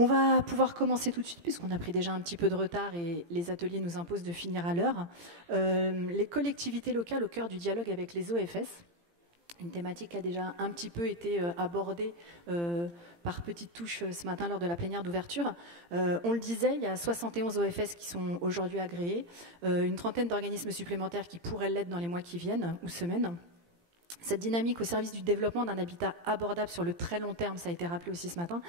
On va pouvoir commencer tout de suite puisqu'on a pris déjà un petit peu de retard et les ateliers nous imposent de finir à l'heure. Les collectivités locales au cœur du dialogue avec les OFS. Une thématique qui a déjà un petit peu été abordée par petites touches ce matin lors de la plénière d'ouverture. On le disait, il y a 71 OFS qui sont aujourd'hui agréés, une trentaine d'organismes supplémentaires qui pourraient l'être dans les mois qui viennent ou semaines. Cette dynamique au service du développement d'un habitat abordable sur le très long terme, ça a été rappelé aussi ce matin,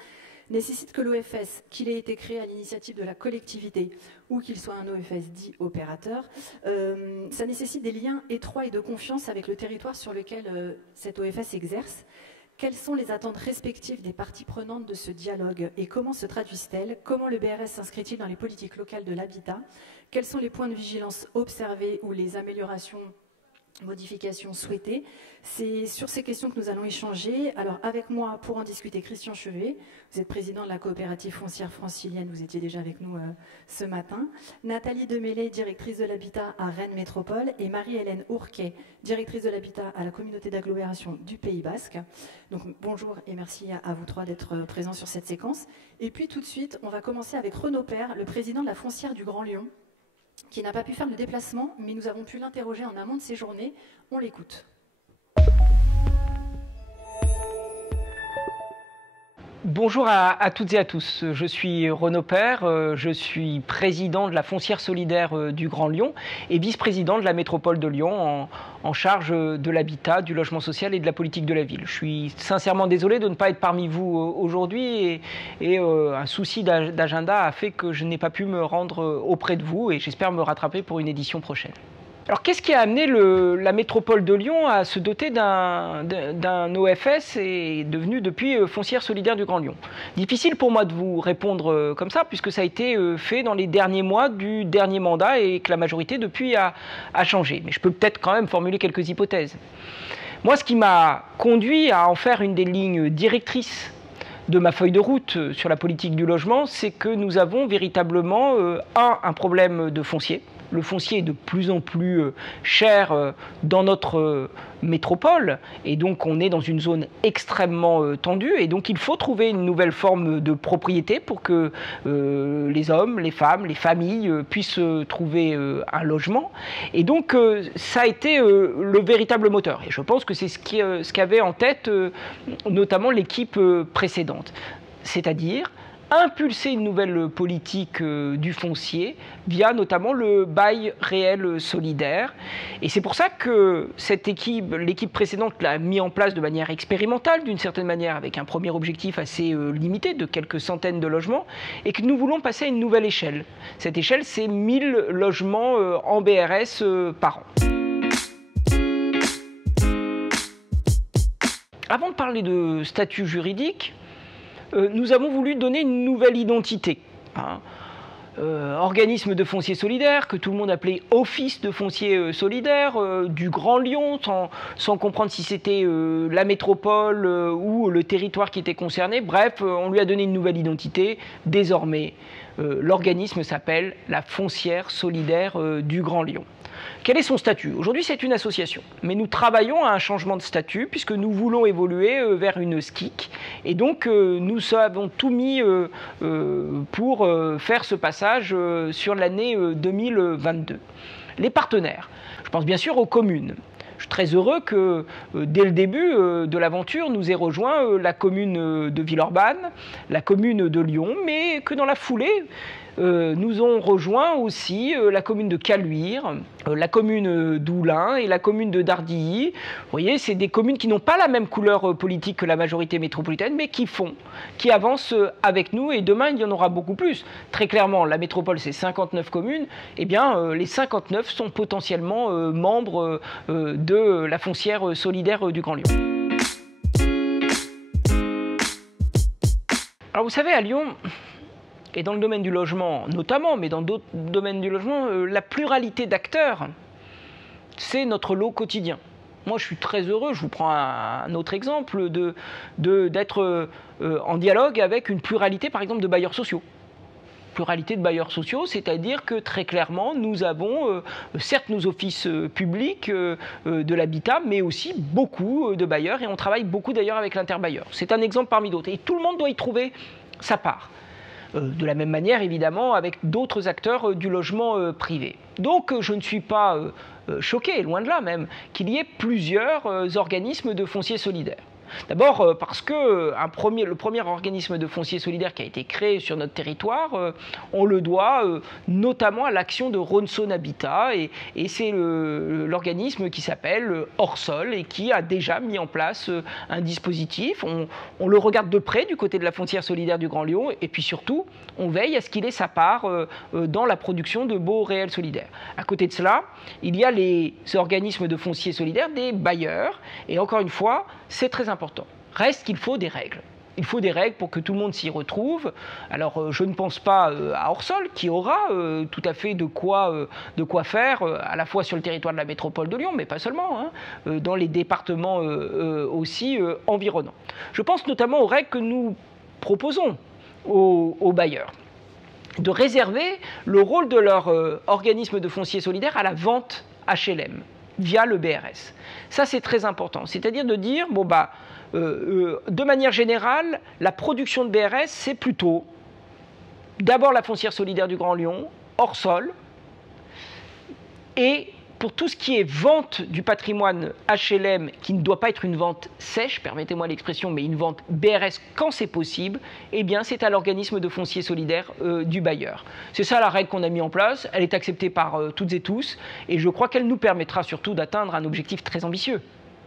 nécessite que l'OFS, qu'il ait été créé à l'initiative de la collectivité ou qu'il soit un OFS dit opérateur, ça nécessite des liens étroits et de confiance avec le territoire sur lequel cet OFS exerce. Quelles sont les attentes respectives des parties prenantes de ce dialogue et comment se traduisent-elles? Comment le BRS s'inscrit-il dans les politiques locales de l'habitat? Quels sont les points de vigilance observés ou les améliorations, modifications souhaitées? C'est sur ces questions que nous allons échanger. Alors avec moi pour en discuter, Christian Chevet, vous êtes président de la coopérative foncière francilienne, vous étiez déjà avec nous ce matin. Nathalie Demélé, directrice de l'habitat à Rennes Métropole, et Marie-Hélène Ourquet, directrice de l'habitat à la communauté d'agglomération du Pays Basque. Donc bonjour et merci à vous trois d'être présents sur cette séquence. Et puis tout de suite, on va commencer avec Renaud Père, le président de la foncière du Grand Lyon, qui n'a pas pu faire le déplacement, mais nous avons pu l'interroger en amont de ses journées. On l'écoute. Bonjour à toutes et à tous, je suis Renaud Père, je suis président de la foncière solidaire du Grand Lyon et vice-président de la métropole de Lyon en charge de l'habitat, du logement social et de la politique de la ville. Je suis sincèrement désolé de ne pas être parmi vous aujourd'hui et un souci d'agenda a fait que je n'ai pas pu me rendre auprès de vous et j'espère me rattraper pour une édition prochaine. Alors, qu'est-ce qui a amené la métropole de Lyon à se doter d'un OFS et devenu depuis foncière solidaire du Grand Lyon? Difficile pour moi de vous répondre comme ça, puisque ça a été fait dans les derniers mois du dernier mandat et que la majorité depuis a changé. Mais je peux peut-être quand même formuler quelques hypothèses. Moi, ce qui m'a conduit à en faire une des lignes directrices de ma feuille de route sur la politique du logement, c'est que nous avons véritablement un problème de foncier. Le foncier est de plus en plus cher dans notre métropole et donc on est dans une zone extrêmement tendue et donc il faut trouver une nouvelle forme de propriété pour que les hommes, les femmes, les familles puissent trouver un logement et donc ça a été le véritable moteur et je pense que c'est ce qu'avait en tête notamment l'équipe précédente, c'est-à-dire impulser une nouvelle politique du foncier via notamment le bail réel solidaire. Et c'est pour ça que cette équipe, l'équipe précédente l'a mis en place de manière expérimentale, d'une certaine manière, avec un premier objectif assez limité de quelques centaines de logements, et que nous voulons passer à une nouvelle échelle. Cette échelle, c'est 1000 logements en BRS par an. Avant de parler de statut juridique, nous avons voulu donner une nouvelle identité. Organisme de foncier solidaire, que tout le monde appelait Office de foncier solidaire, du Grand Lyon, sans comprendre si c'était la métropole ou le territoire qui était concerné. Bref, on lui a donné une nouvelle identité. Désormais, l'organisme s'appelle la foncière solidaire du Grand Lyon. Quel est son statut? Aujourd'hui, c'est une association, mais nous travaillons à un changement de statut puisque nous voulons évoluer vers une SCIC. Et donc, nous avons tout mis pour faire ce passage sur l'année 2022. Les partenaires, je pense bien sûr aux communes. Je suis très heureux que dès le début de l'aventure, nous ait rejoint la commune de Villeurbanne, la commune de Lyon, mais que dans la foulée, nous ont rejoint aussi la commune de Caluire, la commune d'Oulin et la commune de Dardilly. Vous voyez, c'est des communes qui n'ont pas la même couleur politique que la majorité métropolitaine, mais qui avancent avec nous et demain, il y en aura beaucoup plus. Très clairement, la métropole, c'est 59 communes, et bien les 59 sont potentiellement membres de la foncière solidaire du Grand Lyon. Alors vous savez, à Lyon, et dans le domaine du logement notamment, mais dans d'autres domaines du logement, la pluralité d'acteurs, c'est notre lot quotidien. Moi, je suis très heureux, je vous prends un autre exemple, d'être en dialogue avec une pluralité, par exemple, de bailleurs sociaux. Pluralité de bailleurs sociaux, c'est-à-dire que très clairement, nous avons certes nos offices publics de l'habitat, mais aussi beaucoup de bailleurs, et on travaille beaucoup d'ailleurs avec l'interbailleur. C'est un exemple parmi d'autres, et tout le monde doit y trouver sa part. de la même manière évidemment avec d'autres acteurs du logement privé. Donc je ne suis pas choqué, loin de là même, qu'il y ait plusieurs organismes de foncier solidaire. D'abord parce que le premier organisme de foncier solidaire qui a été créé sur notre territoire, on le doit notamment à l'action de Ronson Habitat, et c'est l'organisme qui s'appelle Orsol et qui a déjà mis en place un dispositif. On le regarde de près du côté de la foncière solidaire du Grand Lyon, et puis surtout, on veille à ce qu'il ait sa part dans la production de baux réels solidaires. À côté de cela, il y a les organismes de foncier solidaire des bailleurs, et encore une fois, c'est très important. Reste qu'il faut des règles. Il faut des règles pour que tout le monde s'y retrouve. Alors, je ne pense pas à Orsol, qui aura tout à fait de quoi faire, à la fois sur le territoire de la métropole de Lyon, mais pas seulement, hein, dans les départements aussi environnants. Je pense notamment aux règles que nous proposons aux bailleurs, de réserver le rôle de leur organisme de foncier solidaire à la vente HLM via le BRS. Ça, c'est très important. C'est-à-dire de dire, bon, de manière générale, la production de BRS, c'est plutôt d'abord la foncière solidaire du Grand Lyon, Orsol, et pour tout ce qui est vente du patrimoine HLM, qui ne doit pas être une vente sèche, permettez-moi l'expression, mais une vente BRS quand c'est possible, eh bien c'est à l'organisme de foncier solidaire du bailleur. C'est ça la règle qu'on a mis en place, elle est acceptée par toutes et tous, et je crois qu'elle nous permettra surtout d'atteindre un objectif très ambitieux,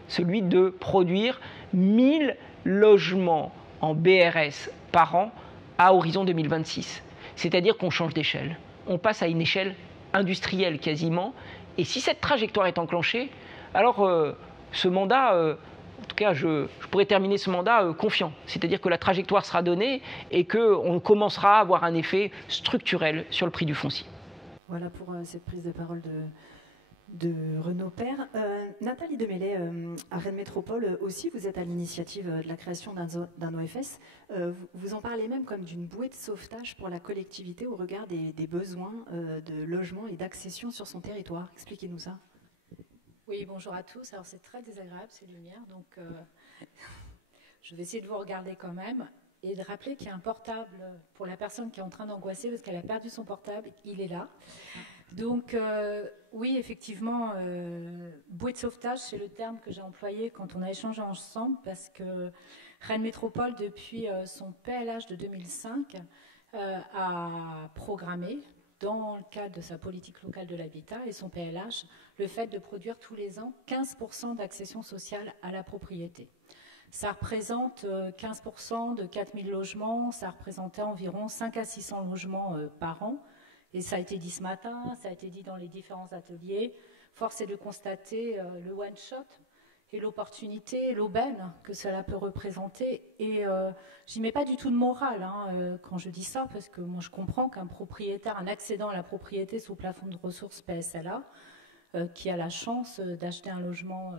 celui de produire 1000 logements en BRS par an à horizon 2026. C'est-à-dire qu'on change d'échelle, on passe à une échelle industrielle quasiment. Et si cette trajectoire est enclenchée, alors ce mandat, en tout cas je pourrais terminer ce mandat confiant. C'est-à-dire que la trajectoire sera donnée et qu'on commencera à avoir un effet structurel sur le prix du foncier. Voilà pour cette prise de parole de Renaud Père. Nathalie Demélay, à Rennes Métropole aussi, vous êtes à l'initiative de la création d'un OFS. Vous en parlez même comme d'une bouée de sauvetage pour la collectivité au regard des besoins de logement et d'accession sur son territoire. Expliquez-nous ça. Oui, bonjour à tous. Alors c'est très désagréable ces lumières, donc je vais essayer de vous regarder quand même et de rappeler qu'il y a un portable pour la personne qui est en train d'angoisser parce qu'elle a perdu son portable. Il est là. Donc oui, effectivement, bouée de sauvetage, c'est le terme que j'ai employé quand on a échangé ensemble, parce que Rennes Métropole, depuis son PLH de 2005, a programmé, dans le cadre de sa politique locale de l'habitat et son PLH, le fait de produire tous les ans 15% d'accession sociale à la propriété. Ça représente 15% de 4000 logements, ça représentait environ 5 à 600 logements par an. Et ça a été dit ce matin, ça a été dit dans les différents ateliers. Force est de constater le one-shot et l'opportunité, l'aubaine que cela peut représenter. Et j'y mets pas du tout de morale quand je dis ça, parce que moi je comprends qu'un propriétaire, un accédant à la propriété sous plafond de ressources PSLA, qui a la chance d'acheter un logement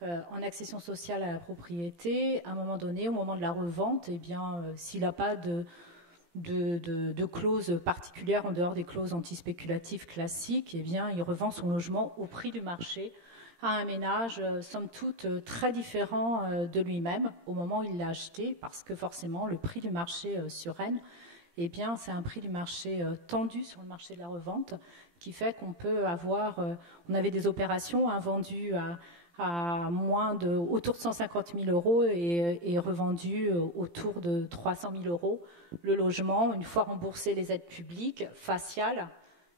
en accession sociale à la propriété, à un moment donné, au moment de la revente, eh bien, s'il n'a pas de clauses particulières en dehors des clauses antispéculatives classiques, eh bien, il revend son logement au prix du marché à un ménage, somme toute, très différent de lui-même au moment où il l'a acheté, parce que forcément, le prix du marché sur Rennes, eh bien, c'est un prix du marché tendu sur le marché de la revente, qui fait qu'on peut avoir... on avait des opérations vendues autour de 150 000 euros et revendues autour de 300 000 euros. Le logement, une fois remboursé les aides publiques faciales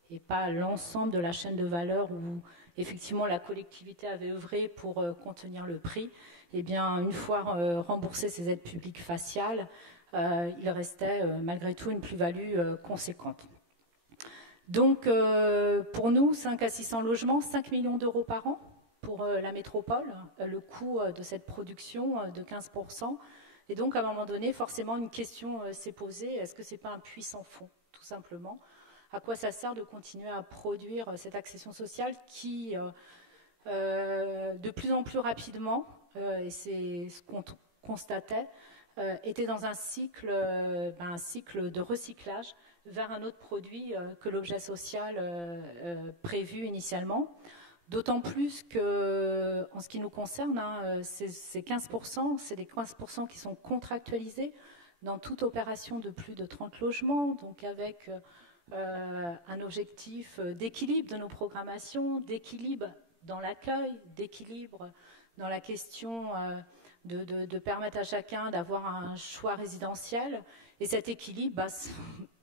et pas l'ensemble de la chaîne de valeur où effectivement la collectivité avait œuvré pour contenir le prix, eh bien une fois remboursé ces aides publiques faciales, il restait malgré tout une plus-value conséquente. Donc pour nous, 5 à 600 logements, 5 millions d'euros par an pour la métropole, le coût de cette production de 15%. Et donc, à un moment donné, forcément, une question s'est posée, est-ce que ce n'est pas un puits sans fond, tout simplement? À quoi ça sert de continuer à produire cette accession sociale qui, de plus en plus rapidement, et c'est ce qu'on constatait, était dans un cycle de recyclage vers un autre produit que l'objet social prévu initialement. D'autant plus que, en ce qui nous concerne, ces 15%, c'est des 15% qui sont contractualisés. dans toute opération de plus de 30 logements, donc avec un objectif d'équilibre de nos programmations, d'équilibre dans l'accueil, d'équilibre dans la question de permettre à chacun d'avoir un choix résidentiel. Et cet équilibre,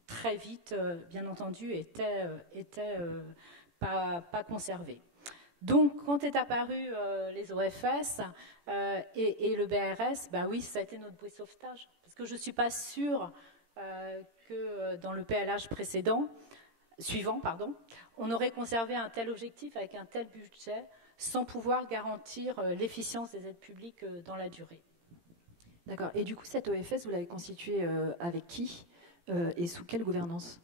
très vite, bien entendu, était pas conservé. Donc, quand est apparu les OFS et le BRS, oui, ça a été notre bouée de sauvetage. Parce que je ne suis pas sûre que dans le PLH suivant, on aurait conservé un tel objectif avec un tel budget sans pouvoir garantir l'efficience des aides publiques dans la durée. D'accord. Et du coup, cette OFS, vous l'avez constituée avec qui et sous quelle gouvernance?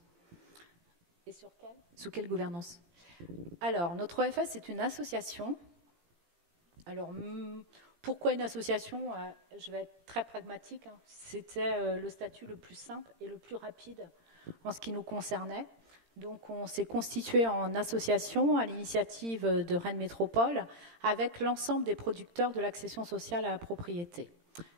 Et sur quelle? Sous quelle gouvernance? Alors, notre OFS, c'est une association. Alors, pourquoi une association? Je vais être très pragmatique. C'était le statut le plus simple et le plus rapide en ce qui nous concernait. Donc, on s'est constitué en association à l'initiative de Rennes Métropole avec l'ensemble des producteurs de l'accession sociale à la propriété.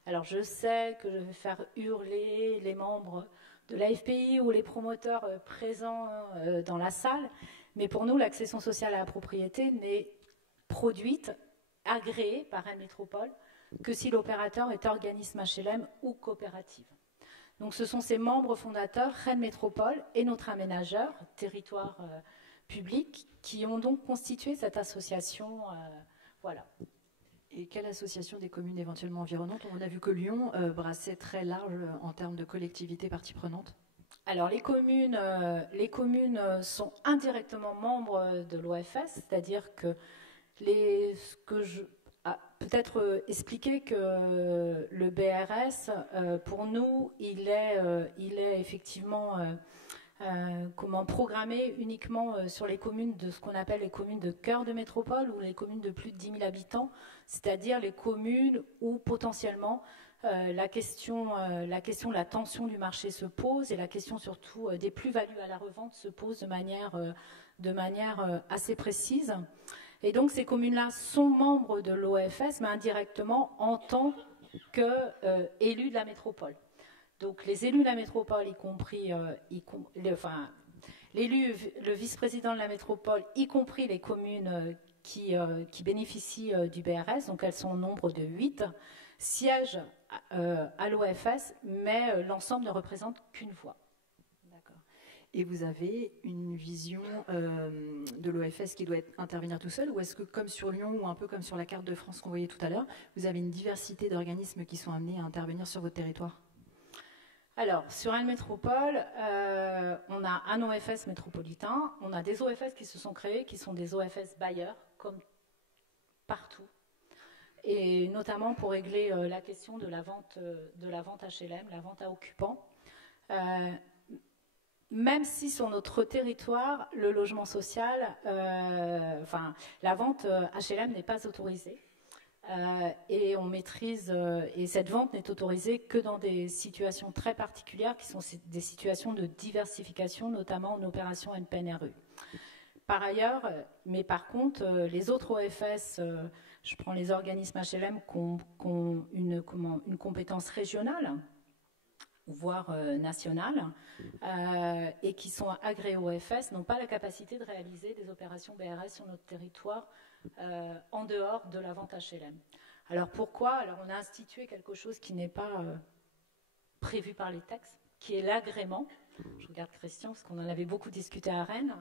Alors, je sais que je vais faire hurler les membres de l'AFPI ou les promoteurs présents dans la salle, mais pour nous, l'accession sociale à la propriété n'est produite, agréée par Rennes Métropole, que si l'opérateur est organisme HLM ou coopérative. Donc ce sont ces membres fondateurs, Rennes Métropole et notre aménageur, territoire public, qui ont donc constitué cette association. Voilà. Et quelle association des communes éventuellement environnantes? On a vu que Lyon brassait très large en termes de collectivités parties prenantes. Alors les communes sont indirectement membres de l'OFS, c'est-à-dire que peut-être expliquer que le BRS, pour nous, il est effectivement programmé uniquement sur les communes de ce qu'on appelle les communes de cœur de métropole ou les communes de plus de 10 000 habitants, c'est-à-dire les communes où potentiellement la question de la tension du marché se pose et la question surtout des plus-values à la revente se pose de manière assez précise. Et donc ces communes-là sont membres de l'OFS, mais indirectement en tant qu'élus de la métropole. Donc les élus de la métropole, y compris le vice-président de la métropole, y compris les communes qui bénéficient du BRS, donc elles sont au nombre de 8, siègent à l'OFS, mais l'ensemble ne représente qu'une voix. Et vous avez une vision de l'OFS qui doit intervenir tout seul, ou est-ce que comme sur Lyon ou un peu comme sur la carte de France qu'on voyait tout à l'heure, vous avez une diversité d'organismes qui sont amenés à intervenir sur votre territoire? Alors, sur Rennes Métropole, on a un OFS métropolitain, on a des OFS qui se sont créés, qui sont des OFS bailleurs, comme partout, et notamment pour régler la question de la vente HLM, la vente à occupants. Même si sur notre territoire, le logement social, la vente HLM n'est pas autorisée. Et on maîtrise, et cette vente n'est autorisée que dans des situations très particulières qui sont des situations de diversification, notamment en opération NPNRU. Par ailleurs, mais par contre, les autres OFS, je prends les organismes HLM qui ont une compétence régionale, voire nationale, et qui sont agréés au OFS, n'ont pas la capacité de réaliser des opérations BRS sur notre territoire en dehors de la vente HLM. Alors pourquoi? Alors on a institué quelque chose qui n'est pas prévu par les textes, qui est l'agrément. Je regarde Christian, parce qu'on en avait beaucoup discuté à Rennes.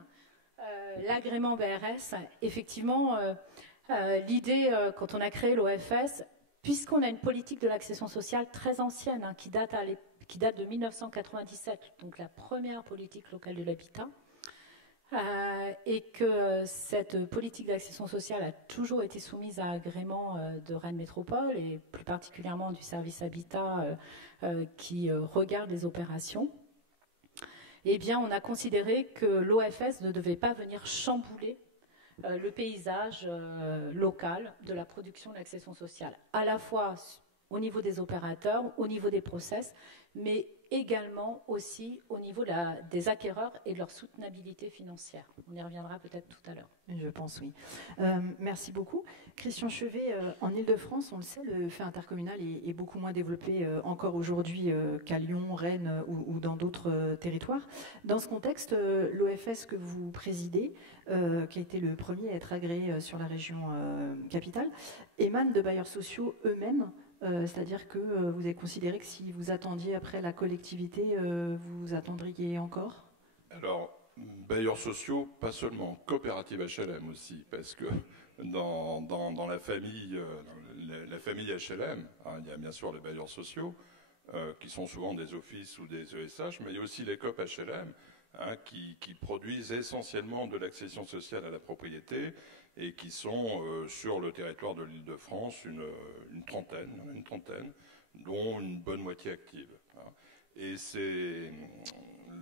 L'agrément BRS, effectivement, l'idée, quand on a créé l'OFS, puisqu'on a une politique de l'accession sociale très ancienne, qui date de 1997, donc la première politique locale de l'habitat, et que cette politique d'accession sociale a toujours été soumise à agrément de Rennes Métropole, et plus particulièrement du service habitat qui regarde les opérations, eh bien on a considéré que l'OFS ne devait pas venir chambouler le paysage local de la production de l'accession sociale, à la fois au niveau des opérateurs, au niveau des process, mais également aussi au niveau des acquéreurs et de leur soutenabilité financière. On y reviendra peut-être tout à l'heure. Je pense, oui. Merci beaucoup. Christian Chevet, en Ile-de-France, on le sait, le fait intercommunal est beaucoup moins développé encore aujourd'hui qu'à Lyon, Rennes ou dans d'autres territoires. Dans ce contexte, l'OFS que vous présidez, qui a été le premier à être agréé sur la région capitale, émane de bailleurs sociaux eux-mêmes. C'est-à-dire que vous avez considéré que si vous attendiez après la collectivité, vous attendriez encore? Alors, bailleurs sociaux, pas seulement, coopérative HLM aussi, parce que dans la famille HLM, hein, il y a bien sûr les bailleurs sociaux, qui sont souvent des offices ou des ESH, mais il y a aussi les COP HLM, hein, qui produisent essentiellement de l'accession sociale à la propriété, et qui sont sur le territoire de l'Île-de-France une trentaine, dont une bonne moitié active. Hein. Et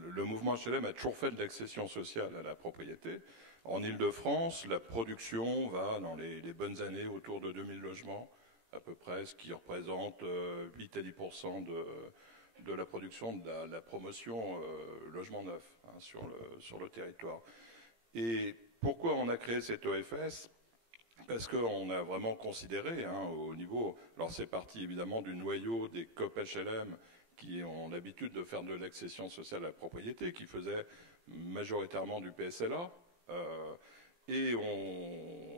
le mouvement HLM a toujours fait de l'accession sociale à la propriété. En Île-de-France, la production va, dans les bonnes années, autour de 2000 logements, à peu près, ce qui représente 8 à 10% de la production de la promotion logement neuf, hein, sur le territoire. Et pourquoi on a créé cette OFS? Parce qu'on a vraiment considéré, hein, au niveau... Alors c'est parti évidemment du noyau des COP HLM qui ont l'habitude de faire de l'accession sociale à la propriété, qui faisaient majoritairement du PSLA. Et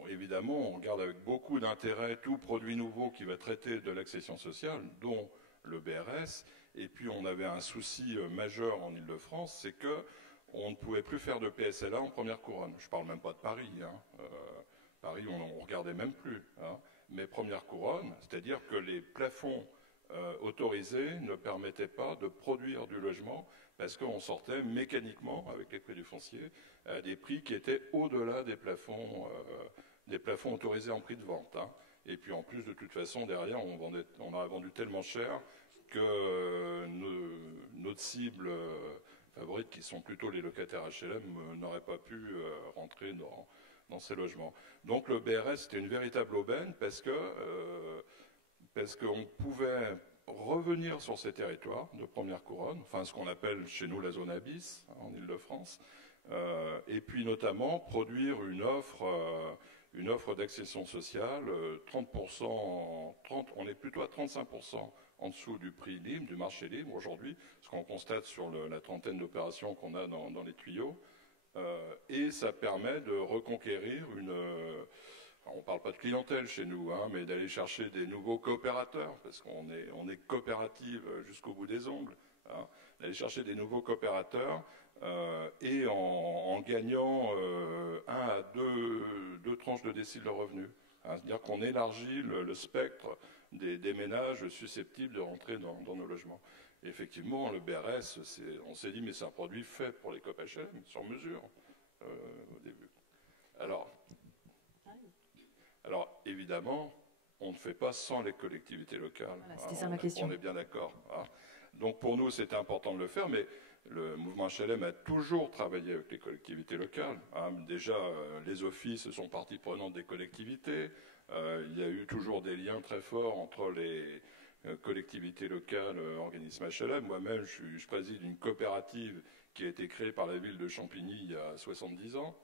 évidemment, on regarde avec beaucoup d'intérêt tout produit nouveau qui va traiter de l'accession sociale, dont le BRS. Et puis on avait un souci majeur en Ile-de-France, c'est que on ne pouvait plus faire de PSLA en première couronne. Je ne parle même pas de Paris. Hein. Paris, on ne regardait même plus. Hein. Mais première couronne, c'est-à-dire que les plafonds autorisés ne permettaient pas de produire du logement parce qu'on sortait mécaniquement, avec les prix du foncier, à des prix qui étaient au-delà des plafonds autorisés en prix de vente. Hein. Et puis en plus, de toute façon, derrière, on a vendu tellement cher que notre cible... favorites, qui sont plutôt les locataires HLM, n'auraient pas pu rentrer dans ces logements. Donc le BRS, c'était une véritable aubaine parce qu'on pouvait revenir sur ces territoires de première couronne, enfin ce qu'on appelle chez nous la zone Abyss, en Ile-de-France, et puis notamment produire une offre d'accession sociale, 30%, on est plutôt à 35% en dessous du prix libre, du marché libre aujourd'hui, ce qu'on constate sur la trentaine d'opérations qu'on a dans les tuyaux. Et ça permet de reconquérir on ne parle pas de clientèle chez nous, hein, mais d'aller chercher des nouveaux coopérateurs, parce qu'on est coopérative jusqu'au bout des ongles, hein, d'aller chercher des nouveaux coopérateurs et en gagnant 1 à 2 tranches de décile de revenus. Hein, c'est-à-dire qu'on élargit le spectre des ménages susceptibles de rentrer dans nos logements. Et effectivement, le BRS, on s'est dit, mais c'est un produit fait pour les COP HLM, sur mesure, au début. Alors, évidemment, on ne fait pas sans les collectivités locales. Voilà, c'était ça ma question. On est bien d'accord. Hein. Donc pour nous, c'était important de le faire, mais le mouvement HLM a toujours travaillé avec les collectivités locales. Hein. Déjà, les offices sont partie prenante des collectivités. Il y a eu toujours des liens très forts entre les collectivités locales, organismes HLM. Moi-même, je préside une coopérative qui a été créée par la ville de Champigny il y a 70 ans.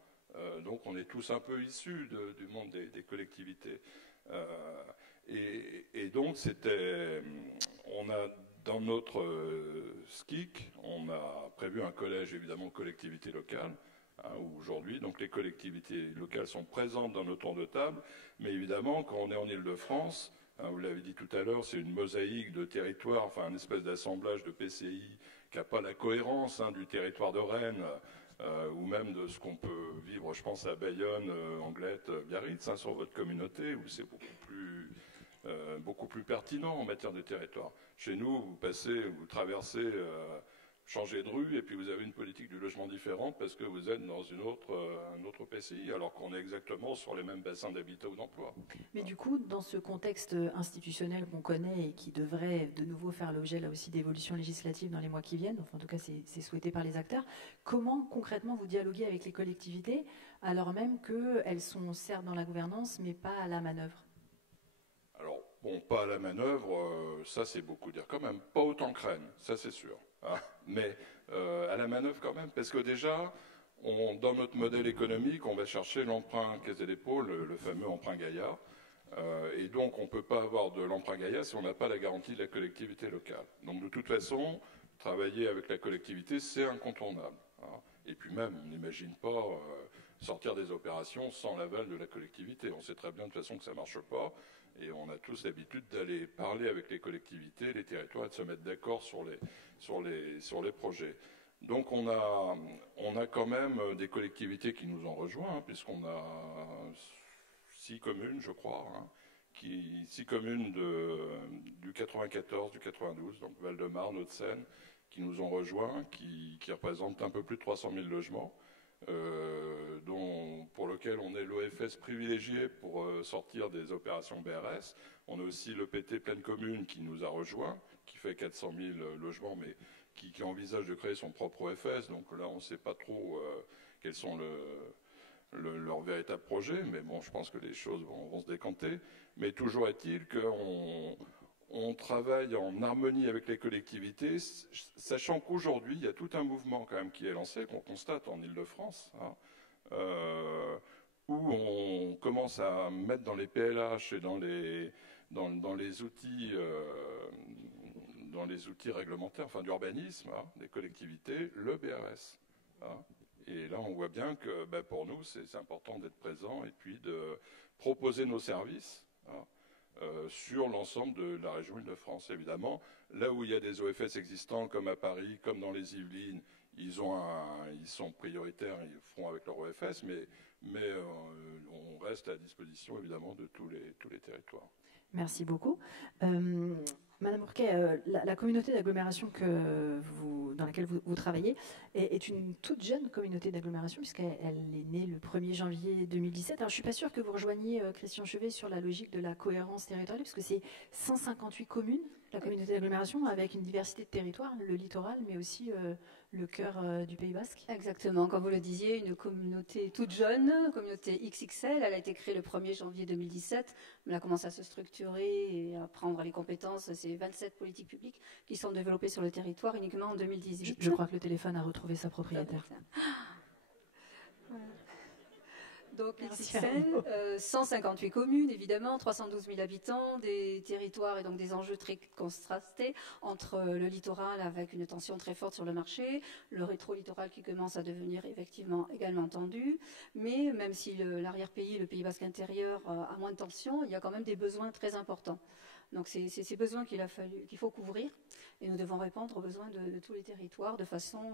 Donc on est tous un peu issus du monde des collectivités. Et donc on a dans notre SKIC, on a prévu un collège évidemment collectivités locales, hein, où aujourd'hui donc les collectivités locales sont présentes dans nos tours de table, mais évidemment quand on est en Île-de-France, hein, vous l'avez dit tout à l'heure, c'est une mosaïque de territoires, enfin une espèce d'assemblage de PCI qui n'a pas la cohérence, hein, du territoire de Rennes, ou même de ce qu'on peut vivre, je pense à Bayonne, Anglette, Biarritz, hein, sur votre communauté, où c'est beaucoup plus pertinent en matière de territoire. Chez nous, vous traversez, changez de rue, et puis vous avez une politique du logement différente parce que vous êtes dans un autre PCI, alors qu'on est exactement sur les mêmes bassins d'habitat ou d'emploi. Mais du coup, dans ce contexte institutionnel qu'on connaît et qui devrait de nouveau faire l'objet là aussi d'évolutions législatives dans les mois qui viennent, enfin, en tout cas c'est souhaité par les acteurs, comment concrètement vous dialoguez avec les collectivités alors même qu'elles sont certes dans la gouvernance mais pas à la manœuvre? Alors, Bon, pas à la manœuvre, ça c'est beaucoup dire quand même. Pas autant que Rennes, ça c'est sûr. Hein. Mais à la manœuvre quand même, parce que déjà, dans notre modèle économique, on va chercher l'emprunt Caisse des dépôts, le fameux emprunt Gaïa. Et donc, on ne peut pas avoir de l'emprunt Gaïa si on n'a pas la garantie de la collectivité locale. Donc, de toute façon, travailler avec la collectivité, c'est incontournable. Hein. Et puis même, on n'imagine pas sortir des opérations sans l'aval de la collectivité. On sait très bien de toute façon que ça ne marche pas. Et on a tous l'habitude d'aller parler avec les collectivités, les territoires, et de se mettre d'accord sur les projets. Donc on a quand même des collectivités qui nous ont rejoints, hein, puisqu'on a 6 communes, je crois, hein, 6 communes du 94, du 92, donc Val-de-Marne, Hauts-de-Seine, qui nous ont rejoints, qui représentent un peu plus de 300 000 logements. Pour lequel on est l'OFS privilégié pour sortir des opérations BRS. On a aussi l'EPT Pleine Commune qui nous a rejoint, qui fait 400 000 logements, mais qui envisage de créer son propre OFS. Donc là, on ne sait pas trop quels sont leurs véritables projets, mais bon, je pense que les choses vont se décanter. Mais toujours est-il qu'on travaille en harmonie avec les collectivités, sachant qu'aujourd'hui, il y a tout un mouvement quand même qui est lancé, qu'on constate en Ile-de-France, hein, où on commence à mettre dans les PLH et dans les outils réglementaires, enfin d'urbanisme, hein, des collectivités, le BRS. Hein. Et là, on voit bien que pour nous, c'est important d'être présent et puis de proposer nos services. Hein, sur l'ensemble de la région Île-de-France. Évidemment, là où il y a des OFS existants, comme à Paris, comme dans les Yvelines, ils sont prioritaires, ils feront avec leur OFS, mais on reste à disposition, évidemment, de tous les territoires. Merci beaucoup. Madame Bourquet, la communauté d'agglomération dans laquelle vous travaillez est une toute jeune communauté d'agglomération puisqu'elle est née le 1er janvier 2017. Alors je ne suis pas sûre que vous rejoigniez Christian Chevet sur la logique de la cohérence territoriale puisque c'est 158 communes, la communauté d'agglomération, avec une diversité de territoires, le littoral, mais aussi le cœur du Pays Basque. Exactement, comme vous le disiez, une communauté toute jeune, communauté XXL. Elle a été créée le 1er janvier 2017. Elle a commencé à se structurer et à prendre les compétences. C'est 27 politiques publiques qui sont développées sur le territoire uniquement en 2018. Je crois que le téléphone a retrouvé sa propriétaire. Donc XXL, 158 communes évidemment, 312 000 habitants, des territoires et donc des enjeux très contrastés entre le littoral avec une tension très forte sur le marché, le rétro-littoral qui commence à devenir effectivement également tendu, mais même si l'arrière-pays, le Pays Basque intérieur a moins de tension, il y a quand même des besoins très importants. Donc c'est ces besoins qu'il faut couvrir et nous devons répondre aux besoins de tous les territoires de façon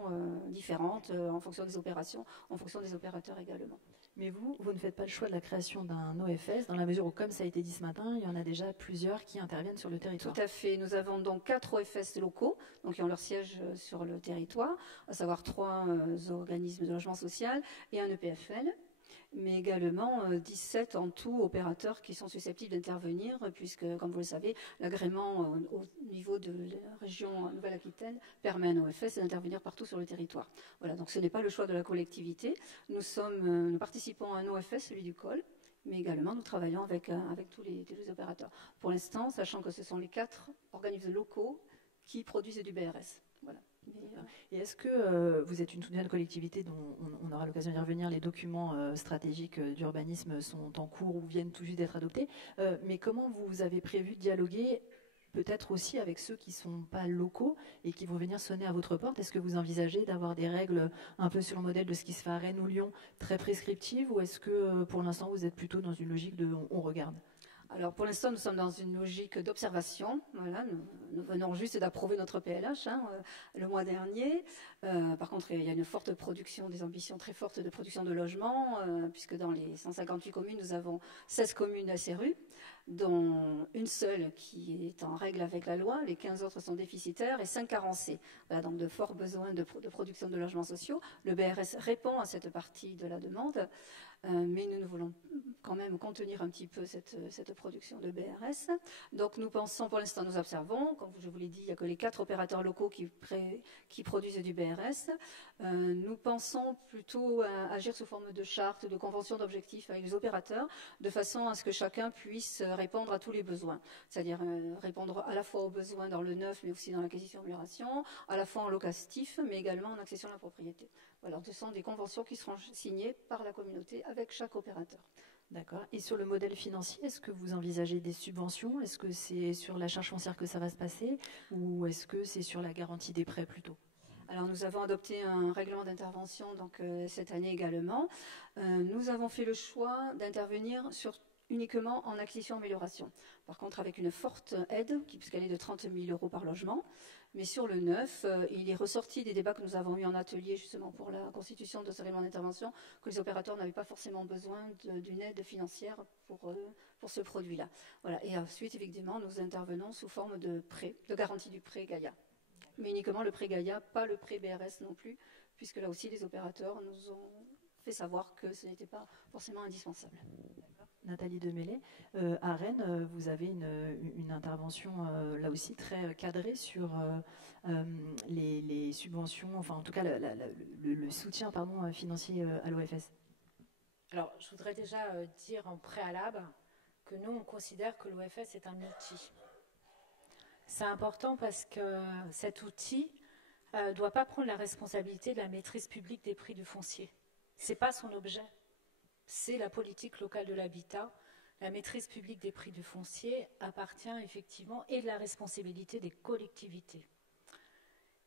différente en fonction des opérations, en fonction des opérateurs également. Mais vous ne faites pas le choix de la création d'un OFS dans la mesure où, comme ça a été dit ce matin, il y en a déjà plusieurs qui interviennent sur le territoire. Tout à fait. Nous avons donc 4 OFS locaux, donc qui ont leur siège sur le territoire, à savoir 3 organismes de logement social et un EPFL. Mais également 17 en tout opérateurs qui sont susceptibles d'intervenir, puisque, comme vous le savez, l'agrément au niveau de la région Nouvelle-Aquitaine permet à un OFS d'intervenir partout sur le territoire. Voilà, donc ce n'est pas le choix de la collectivité. Nous participons à un OFS, celui du COL, mais également nous travaillons avec tous les opérateurs. Pour l'instant, sachant que ce sont les 4 organismes locaux qui produisent du BRS. Voilà. Et est-ce que vous êtes une toute jeune collectivité dont on aura l'occasion d'y revenir, les documents stratégiques d'urbanisme sont en cours ou viennent tout juste d'être adoptés, mais comment vous avez prévu de dialoguer peut-être aussi avec ceux qui ne sont pas locaux et qui vont venir sonner à votre porte? Est-ce que vous envisagez d'avoir des règles un peu sur le modèle de ce qui se fait à Rennes ou Lyon, très prescriptives, ou est-ce que pour l'instant vous êtes plutôt dans une logique de on regarde? Alors pour l'instant, nous sommes dans une logique d'observation. Voilà, nous venons juste d'approuver notre PLH le mois dernier. Par contre, il y a une forte production, des ambitions très fortes de production de logements, puisque dans les 158 communes, nous avons 16 communes SRU, dont une seule qui est en règle avec la loi, les 15 autres sont déficitaires et 5 carencées. Voilà, donc de forts besoins de production de logements sociaux. Le BRS répond à cette partie de la demande. mais nous voulons quand même contenir un petit peu cette production de BRS. Donc nous pensons, pour l'instant nous observons, comme je vous l'ai dit, il n'y a que les 4 opérateurs locaux qui produisent du BRS. Nous pensons plutôt à agir sous forme de charte, de convention d'objectifs avec les opérateurs, de façon à ce que chacun puisse répondre à tous les besoins. C'est-à-dire répondre à la fois aux besoins dans le neuf, mais aussi dans l'acquisition-amélioration, à la fois en locatif, mais également en accession à la propriété. Voilà, ce sont des conventions qui seront signées par la communauté avec chaque opérateur. D'accord. Et sur le modèle financier, est-ce que vous envisagez des subventions? Est-ce que c'est sur la charge foncière que ça va se passer? Ou est-ce que c'est sur la garantie des prêts plutôt? Alors nous avons adopté un règlement d'intervention cette année également. Nous avons fait le choix d'intervenir uniquement en acquisition-amélioration. Par contre, avec une forte aide, puisqu'elle est de 30 000 € par logement. Mais sur le neuf, il est ressorti des débats que nous avons eus en atelier justement pour la constitution de ce règlement d'intervention, que les opérateurs n'avaient pas forcément besoin d'une aide financière pour ce produit-là. Voilà. Et ensuite, évidemment, nous intervenons sous forme de prêt, de garantie du prêt Gaïa. Mais uniquement le prêt Gaïa, pas le prêt BRS non plus, puisque là aussi les opérateurs nous ont fait savoir que ce n'était pas forcément indispensable. Nathalie Demélé, à Rennes, vous avez une intervention là aussi très cadrée sur les subventions, enfin en tout cas le soutien financier à l'OFS. Alors, je voudrais déjà dire en préalable que nous, on considère que l'OFS est un outil. C'est important parce que cet outil ne doit pas prendre la responsabilité de la maîtrise publique des prix du foncier. Ce n'est pas son objet. C'est la politique locale de l'habitat. La maîtrise publique des prix du foncier appartient effectivement et de la responsabilité des collectivités.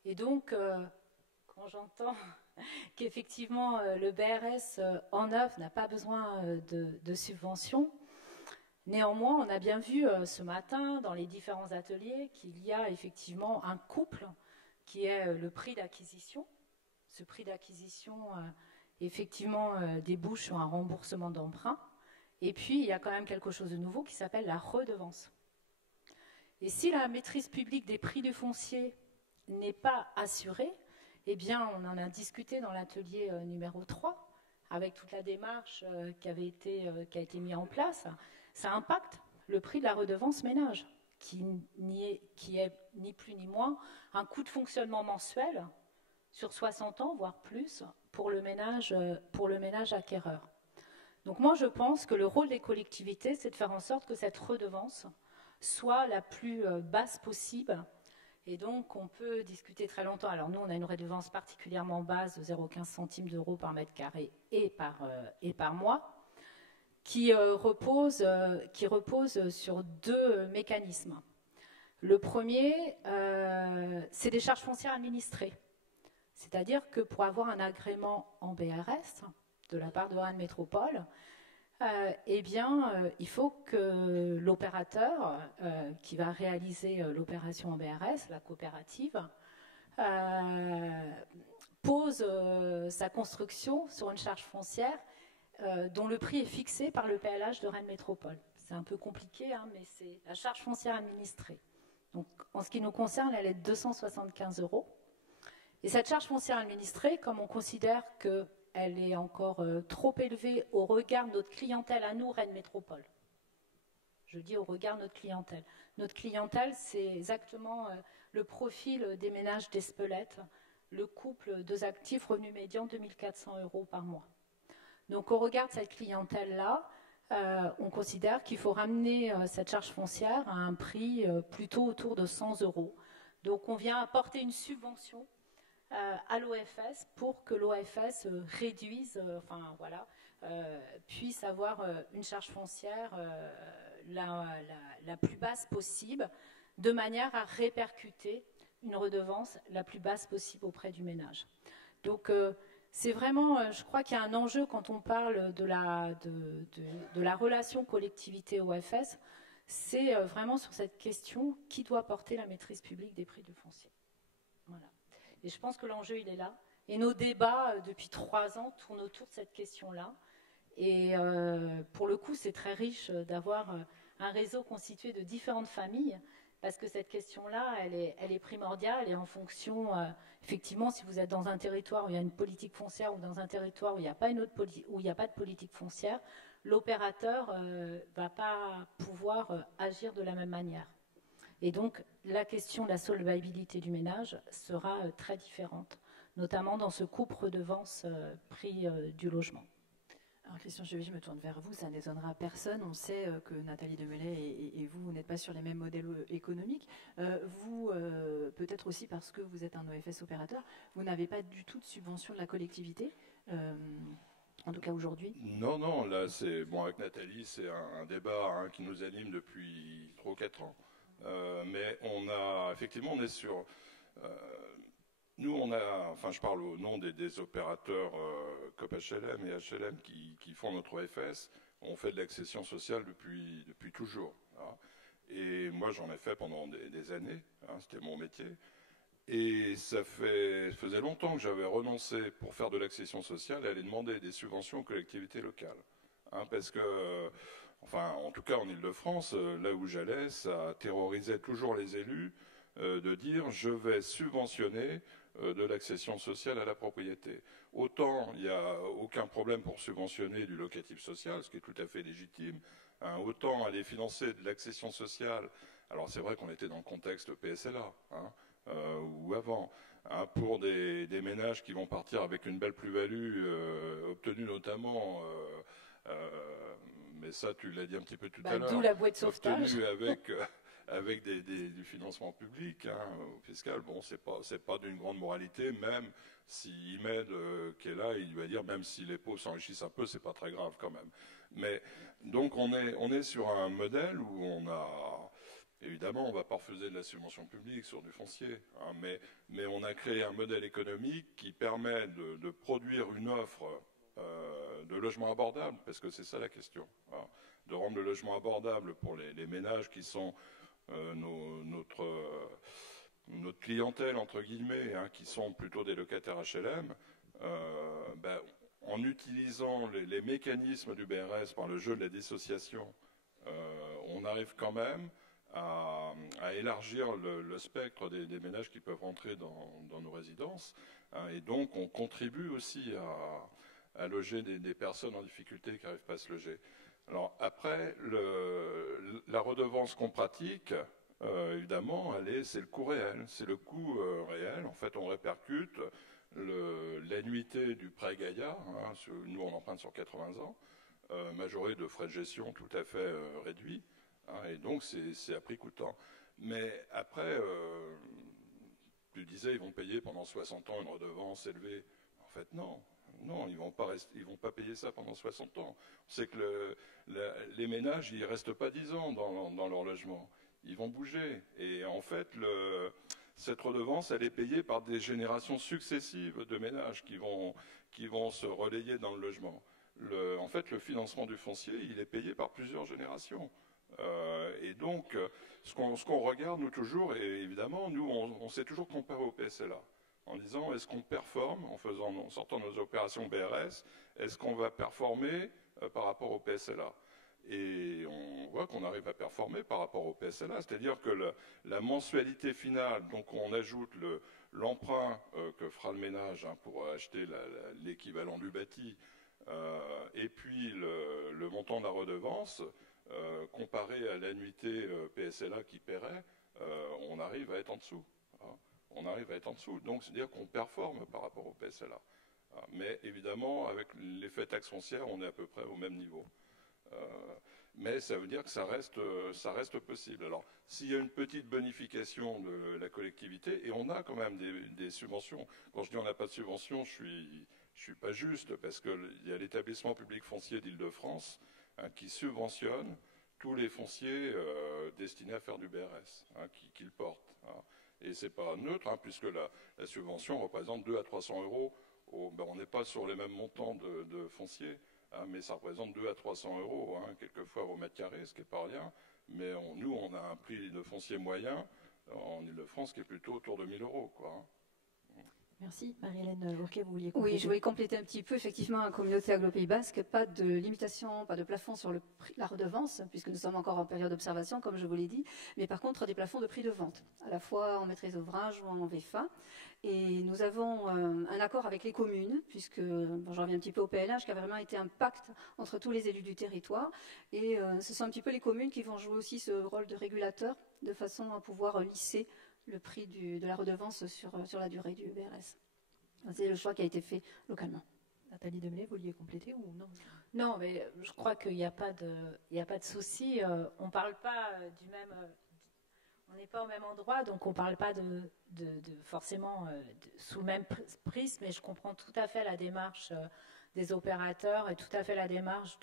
Et donc, quand j'entends qu'effectivement le BRS en neuf n'a pas besoin de subventions, néanmoins, on a bien vu ce matin dans les différents ateliers qu'il y a effectivement un couple qui est le prix d'acquisition. Ce prix d'acquisition effectivement débouche sur un remboursement d'emprunt. Et puis, il y a quand même quelque chose de nouveau qui s'appelle la redevance. Et si la maîtrise publique des prix du foncier n'est pas assurée, eh bien, on en a discuté dans l'atelier numéro 3, avec toute la démarche qui a été mise en place. Ça impacte le prix de la redevance ménage, qui est ni plus ni moins un coût de fonctionnement mensuel sur 60 ans, voire plus, pour le ménage acquéreur. Donc moi, je pense que le rôle des collectivités, c'est de faire en sorte que cette redevance soit la plus basse possible. Et donc, on peut discuter très longtemps. Alors nous, on a une redevance particulièrement basse de 0,15 centimes d'euros par mètre carré et par mois, qui repose sur 2 mécanismes. Le premier, c'est des charges foncières administrées. C'est-à-dire que pour avoir un agrément en BRS de la part de Rennes Métropole, il faut que l'opérateur qui va réaliser l'opération en BRS, la coopérative, pose sa construction sur une charge foncière dont le prix est fixé par le PLH de Rennes Métropole. C'est un peu compliqué, hein, mais c'est la charge foncière administrée. Donc, en ce qui nous concerne, elle est de 275 €. Et cette charge foncière administrée, comme on considère qu'elle est encore trop élevée au regard de notre clientèle à nous, Rennes Métropole. Je dis au regard de notre clientèle. Notre clientèle, c'est exactement le profil des ménages d'Espelette, le couple 2 actifs, revenu médian 2 400 € par mois. Donc au regard de cette clientèle-là, on considère qu'il faut ramener cette charge foncière à un prix plutôt autour de 100 €. Donc on vient apporter une subvention à l'OFS pour que l'OFS réduise, puisse avoir une charge foncière la plus basse possible, de manière à répercuter une redevance la plus basse possible auprès du ménage. Donc c'est vraiment, je crois qu'il y a un enjeu quand on parle de la relation collectivité-OFS, c'est vraiment sur cette question qui doit porter la maîtrise publique des prix du foncier. Voilà. Et je pense que l'enjeu, il est là. Et nos débats, depuis 3 ans, tournent autour de cette question-là. Et pour le coup, c'est très riche d'avoir un réseau constitué de différentes familles, parce que cette question-là, elle est primordiale et en fonction, effectivement, si vous êtes dans un territoire où il y a une politique foncière ou dans un territoire où il n'y a pas où il n'y a pas de politique foncière, l'opérateur va pas pouvoir agir de la même manière. Et donc, la question de la solvabilité du ménage sera très différente, notamment dans ce coupe redevance prix du logement. Alors Christian Chevy, je me tourne vers vous, ça n'étonnera personne. On sait que Nathalie Demelay et vous n'êtes pas sur les mêmes modèles économiques. Vous, peut-être aussi parce que vous êtes un OFS opérateur, vous n'avez pas du tout de subvention de la collectivité, en tout cas aujourd'hui. Non, non, là, c'est bon, avec Nathalie, c'est un débat qui nous anime depuis 3 ou 4 ans. Mais effectivement, on est sur... nous, on a, enfin, je parle au nom des opérateurs COP HLM et HLM qui font notre OFS. On fait de l'accession sociale depuis toujours. Hein. Et moi, j'en ai fait pendant des années. Hein, c'était mon métier. Et ça faisait longtemps que j'avais renoncé pour faire de l'accession sociale à aller demander des subventions aux collectivités locales. Hein, parce que, enfin, en tout cas en Ile-de-France, là où j'allais, ça terrorisait toujours les élus de dire je vais subventionner de l'accession sociale à la propriété. Autant il n'y a aucun problème pour subventionner du locatif social, ce qui est tout à fait légitime, hein, autant aller financer de l'accession sociale. Alors c'est vrai qu'on était dans le contexte PSLA, hein, ou avant, hein, pour des ménages qui vont partir avec une belle plus-value obtenue notamment, mais ça tu l'as dit un petit peu tout à l'heure, d'où la boîte de sauvetage. obtenue avec du financement public, hein, fiscal, bon, c'est pas d'une grande moralité, même si Imed, qui est là, il va dire, même si les pauvres s'enrichissent un peu, c'est pas très grave quand même. Mais, donc, on est sur un modèle où on a, évidemment, on va pas refuser de la subvention publique sur du foncier, hein, mais on a créé un modèle économique qui permet de produire une offre de logement abordable, parce que c'est ça la question, hein, de rendre le logement abordable pour les ménages qui sont notre clientèle, entre guillemets, hein, qui sont plutôt des locataires HLM, en utilisant les mécanismes du BRS par le jeu de la dissociation, on arrive quand même à élargir le spectre des ménages qui peuvent rentrer dans nos résidences, hein, et donc on contribue aussi à loger des personnes en difficulté qui n'arrivent pas à se loger. Alors après, la redevance qu'on pratique, évidemment, c'est le coût réel. C'est le coût réel. En fait, on répercute l'annuité du prêt Gaïa. Hein, nous, on emprunte sur 80 ans, majoré de frais de gestion tout à fait réduits. Hein, et donc, c'est à prix coûtant. Mais après, tu disais, ils vont payer pendant 60 ans une redevance élevée. En fait, non. Non, ils vont pas payer ça pendant 60 ans. On sait que les ménages, ils restent pas 10 ans dans leur logement. Ils vont bouger. Et en fait, cette redevance, elle est payée par des générations successives de ménages qui vont se relayer dans le logement. En fait, le financement du foncier, il est payé par plusieurs générations. Et donc, ce qu'on regarde, nous, toujours, et évidemment, nous, on s'est toujours comparé au PSLA. En disant, est-ce qu'on performe en sortant nos opérations BRS, est-ce qu'on va performer par rapport au PSLA? Et on voit qu'on arrive à performer par rapport au PSLA, c'est-à-dire que la mensualité finale, donc on ajoute l'emprunt que fera le ménage, hein, pour acheter l'équivalent du bâti, et puis le montant de la redevance, comparé à l'annuité PSLA qui paierait, on arrive à être en dessous. Hein. On arrive à être en dessous. Donc, c'est-à-dire qu'on performe par rapport au PSLA. Mais évidemment, avec l'effet taxe foncière, on est à peu près au même niveau. Mais ça veut dire que ça reste possible. Alors, s'il y a une petite bonification de la collectivité, et on a quand même des subventions. Quand je dis on n'a pas de subvention, je suis pas juste, parce qu'il y a l'établissement public foncier d'Île-de-France, hein, qui subventionne tous les fonciers destinés à faire du BRS, hein, qui le portent. Hein. Et c'est pas neutre, hein, puisque la subvention représente 200 à 300 euros. On n'est pas sur les mêmes montants de foncier, hein, mais ça représente 200 à 300 euros, hein, quelquefois au mètre carré, ce qui n'est pas rien. Mais nous, on a un prix de foncier moyen en Ile-de-France qui est plutôt autour de 1 000 euros, quoi. Hein. Merci. Marie-Hélène Ourquet, vous vouliez compléter? Oui, je voulais compléter un petit peu. Effectivement, en communauté aglo-pays basque, pas de limitation, pas de plafond sur la redevance, puisque nous sommes encore en période d'observation, comme je vous l'ai dit, mais par contre des plafonds de prix de vente, à la fois en maîtrise d'ouvrage ou en VFA. Et nous avons un accord avec les communes, puisque, bon, je reviens un petit peu au PLH, qui a vraiment été un pacte entre tous les élus du territoire. Et ce sont un petit peu les communes qui vont jouer aussi ce rôle de régulateur, de façon à pouvoir lisser le prix de la redevance sur la durée du BRS. C'est le choix qui a été fait localement. Nathalie Demelay, vous vouliez compléter ou non? Non, mais je crois qu'il n'y a pas de souci. On parle pas du même... on n'est pas au même endroit, donc on ne parle pas forcément sous le même prisme, mais je comprends tout à fait la démarche des opérateurs et tout à fait la démarche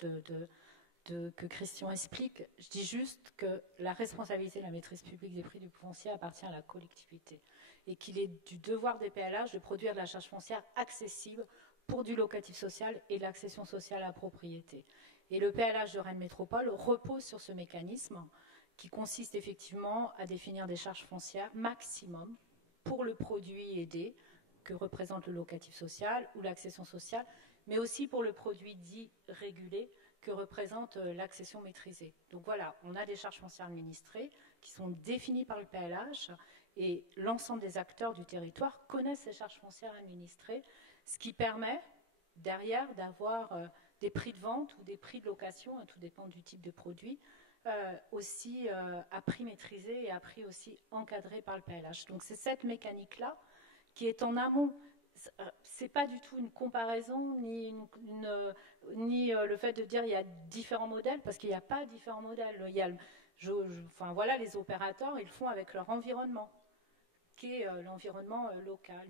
que Christian explique. Je dis juste que la responsabilité de la maîtrise publique des prix du foncier appartient à la collectivité et qu'il est du devoir des PLH de produire de la charge foncière accessible pour du locatif social et de l'accession sociale à la propriété. Et le PLH de Rennes Métropole repose sur ce mécanisme qui consiste effectivement à définir des charges foncières maximum pour le produit aidé que représente le locatif social ou l'accession sociale, mais aussi pour le produit dit régulé que représente l'accession maîtrisée. Donc voilà, on a des charges foncières administrées qui sont définies par le PLH et l'ensemble des acteurs du territoire connaissent ces charges foncières administrées, ce qui permet derrière d'avoir des prix de vente ou des prix de location, tout dépend du type de produit, aussi à prix maîtrisé et à prix aussi encadré par le PLH. Donc c'est cette mécanique-là qui est en amont. C'est pas du tout une comparaison ni le fait de dire il y a différents modèles, parce qu'il n'y a pas différents modèles. Il y a, enfin voilà, les opérateurs ils font avec leur environnement, qui est l'environnement local.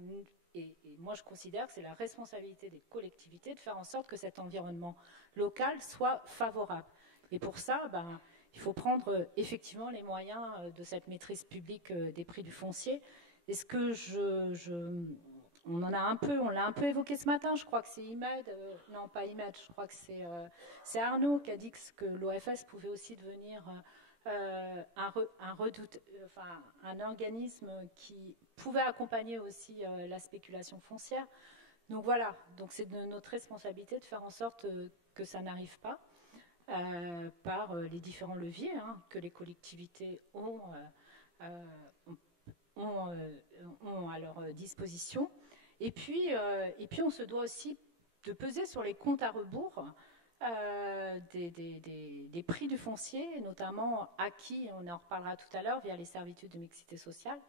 Et moi je considère que c'est la responsabilité des collectivités de faire en sorte que cet environnement local soit favorable. Et pour ça, il faut prendre effectivement les moyens de cette maîtrise publique des prix du foncier. Et ce que on l'a un peu évoqué ce matin, je crois que c'est Imed, non pas Imed, je crois que c'est Arnaud qui a dit que l'OFS pouvait aussi devenir un organisme qui pouvait accompagner aussi la spéculation foncière. Donc voilà, donc c'est de notre responsabilité de faire en sorte que ça n'arrive pas par les différents leviers que les collectivités ont à leur disposition. Et puis on se doit aussi de peser sur les comptes à rebours des prix du foncier, notamment acquis, on en reparlera tout à l'heure, via les servitudes de mixité sociale,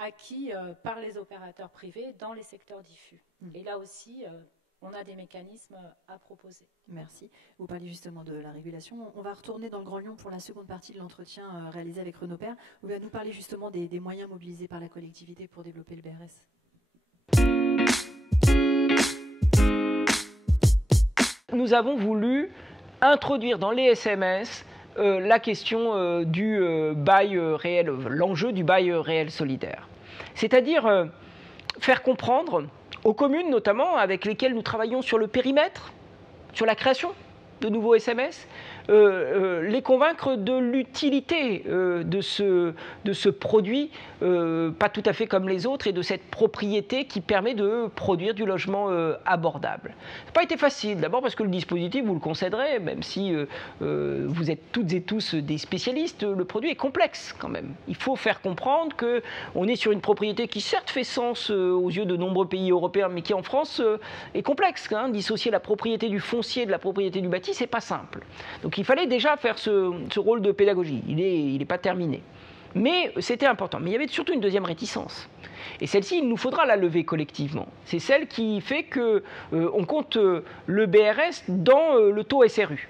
acquis par les opérateurs privés dans les secteurs diffus. Et là aussi, on a des mécanismes à proposer. Merci. Vous parlez justement de la régulation. On va retourner dans le Grand Lyon pour la seconde partie de l'entretien réalisé avec Renaud Père. Vous allez nous parler justement des moyens mobilisés par la collectivité pour développer le BRS. Nous avons voulu introduire dans les SMS la question du bail réel, l'enjeu du bail réel solidaire. C'est-à-dire faire comprendre aux communes notamment avec lesquelles nous travaillons sur le périmètre, sur la création de nouveaux SMS, les convaincre de l'utilité de ce produit, pas tout à fait comme les autres, et de cette propriété qui permet de produire du logement abordable. Ça n'a pas été facile, d'abord parce que le dispositif, vous le concéderez, même si vous êtes toutes et tous des spécialistes, le produit est complexe quand même. Il faut faire comprendre qu'on est sur une propriété qui certes fait sens aux yeux de nombreux pays européens, mais qui en France est complexe. Dissocier la propriété du foncier de la propriété du bâti, c'est pas simple. Donc il fallait déjà faire ce rôle de pédagogie. Il n'est pas terminé. Mais c'était important. Mais il y avait surtout une deuxième réticence. Et celle-ci, il nous faudra la lever collectivement. C'est celle qui fait qu'on compte le BRS dans le taux SRU.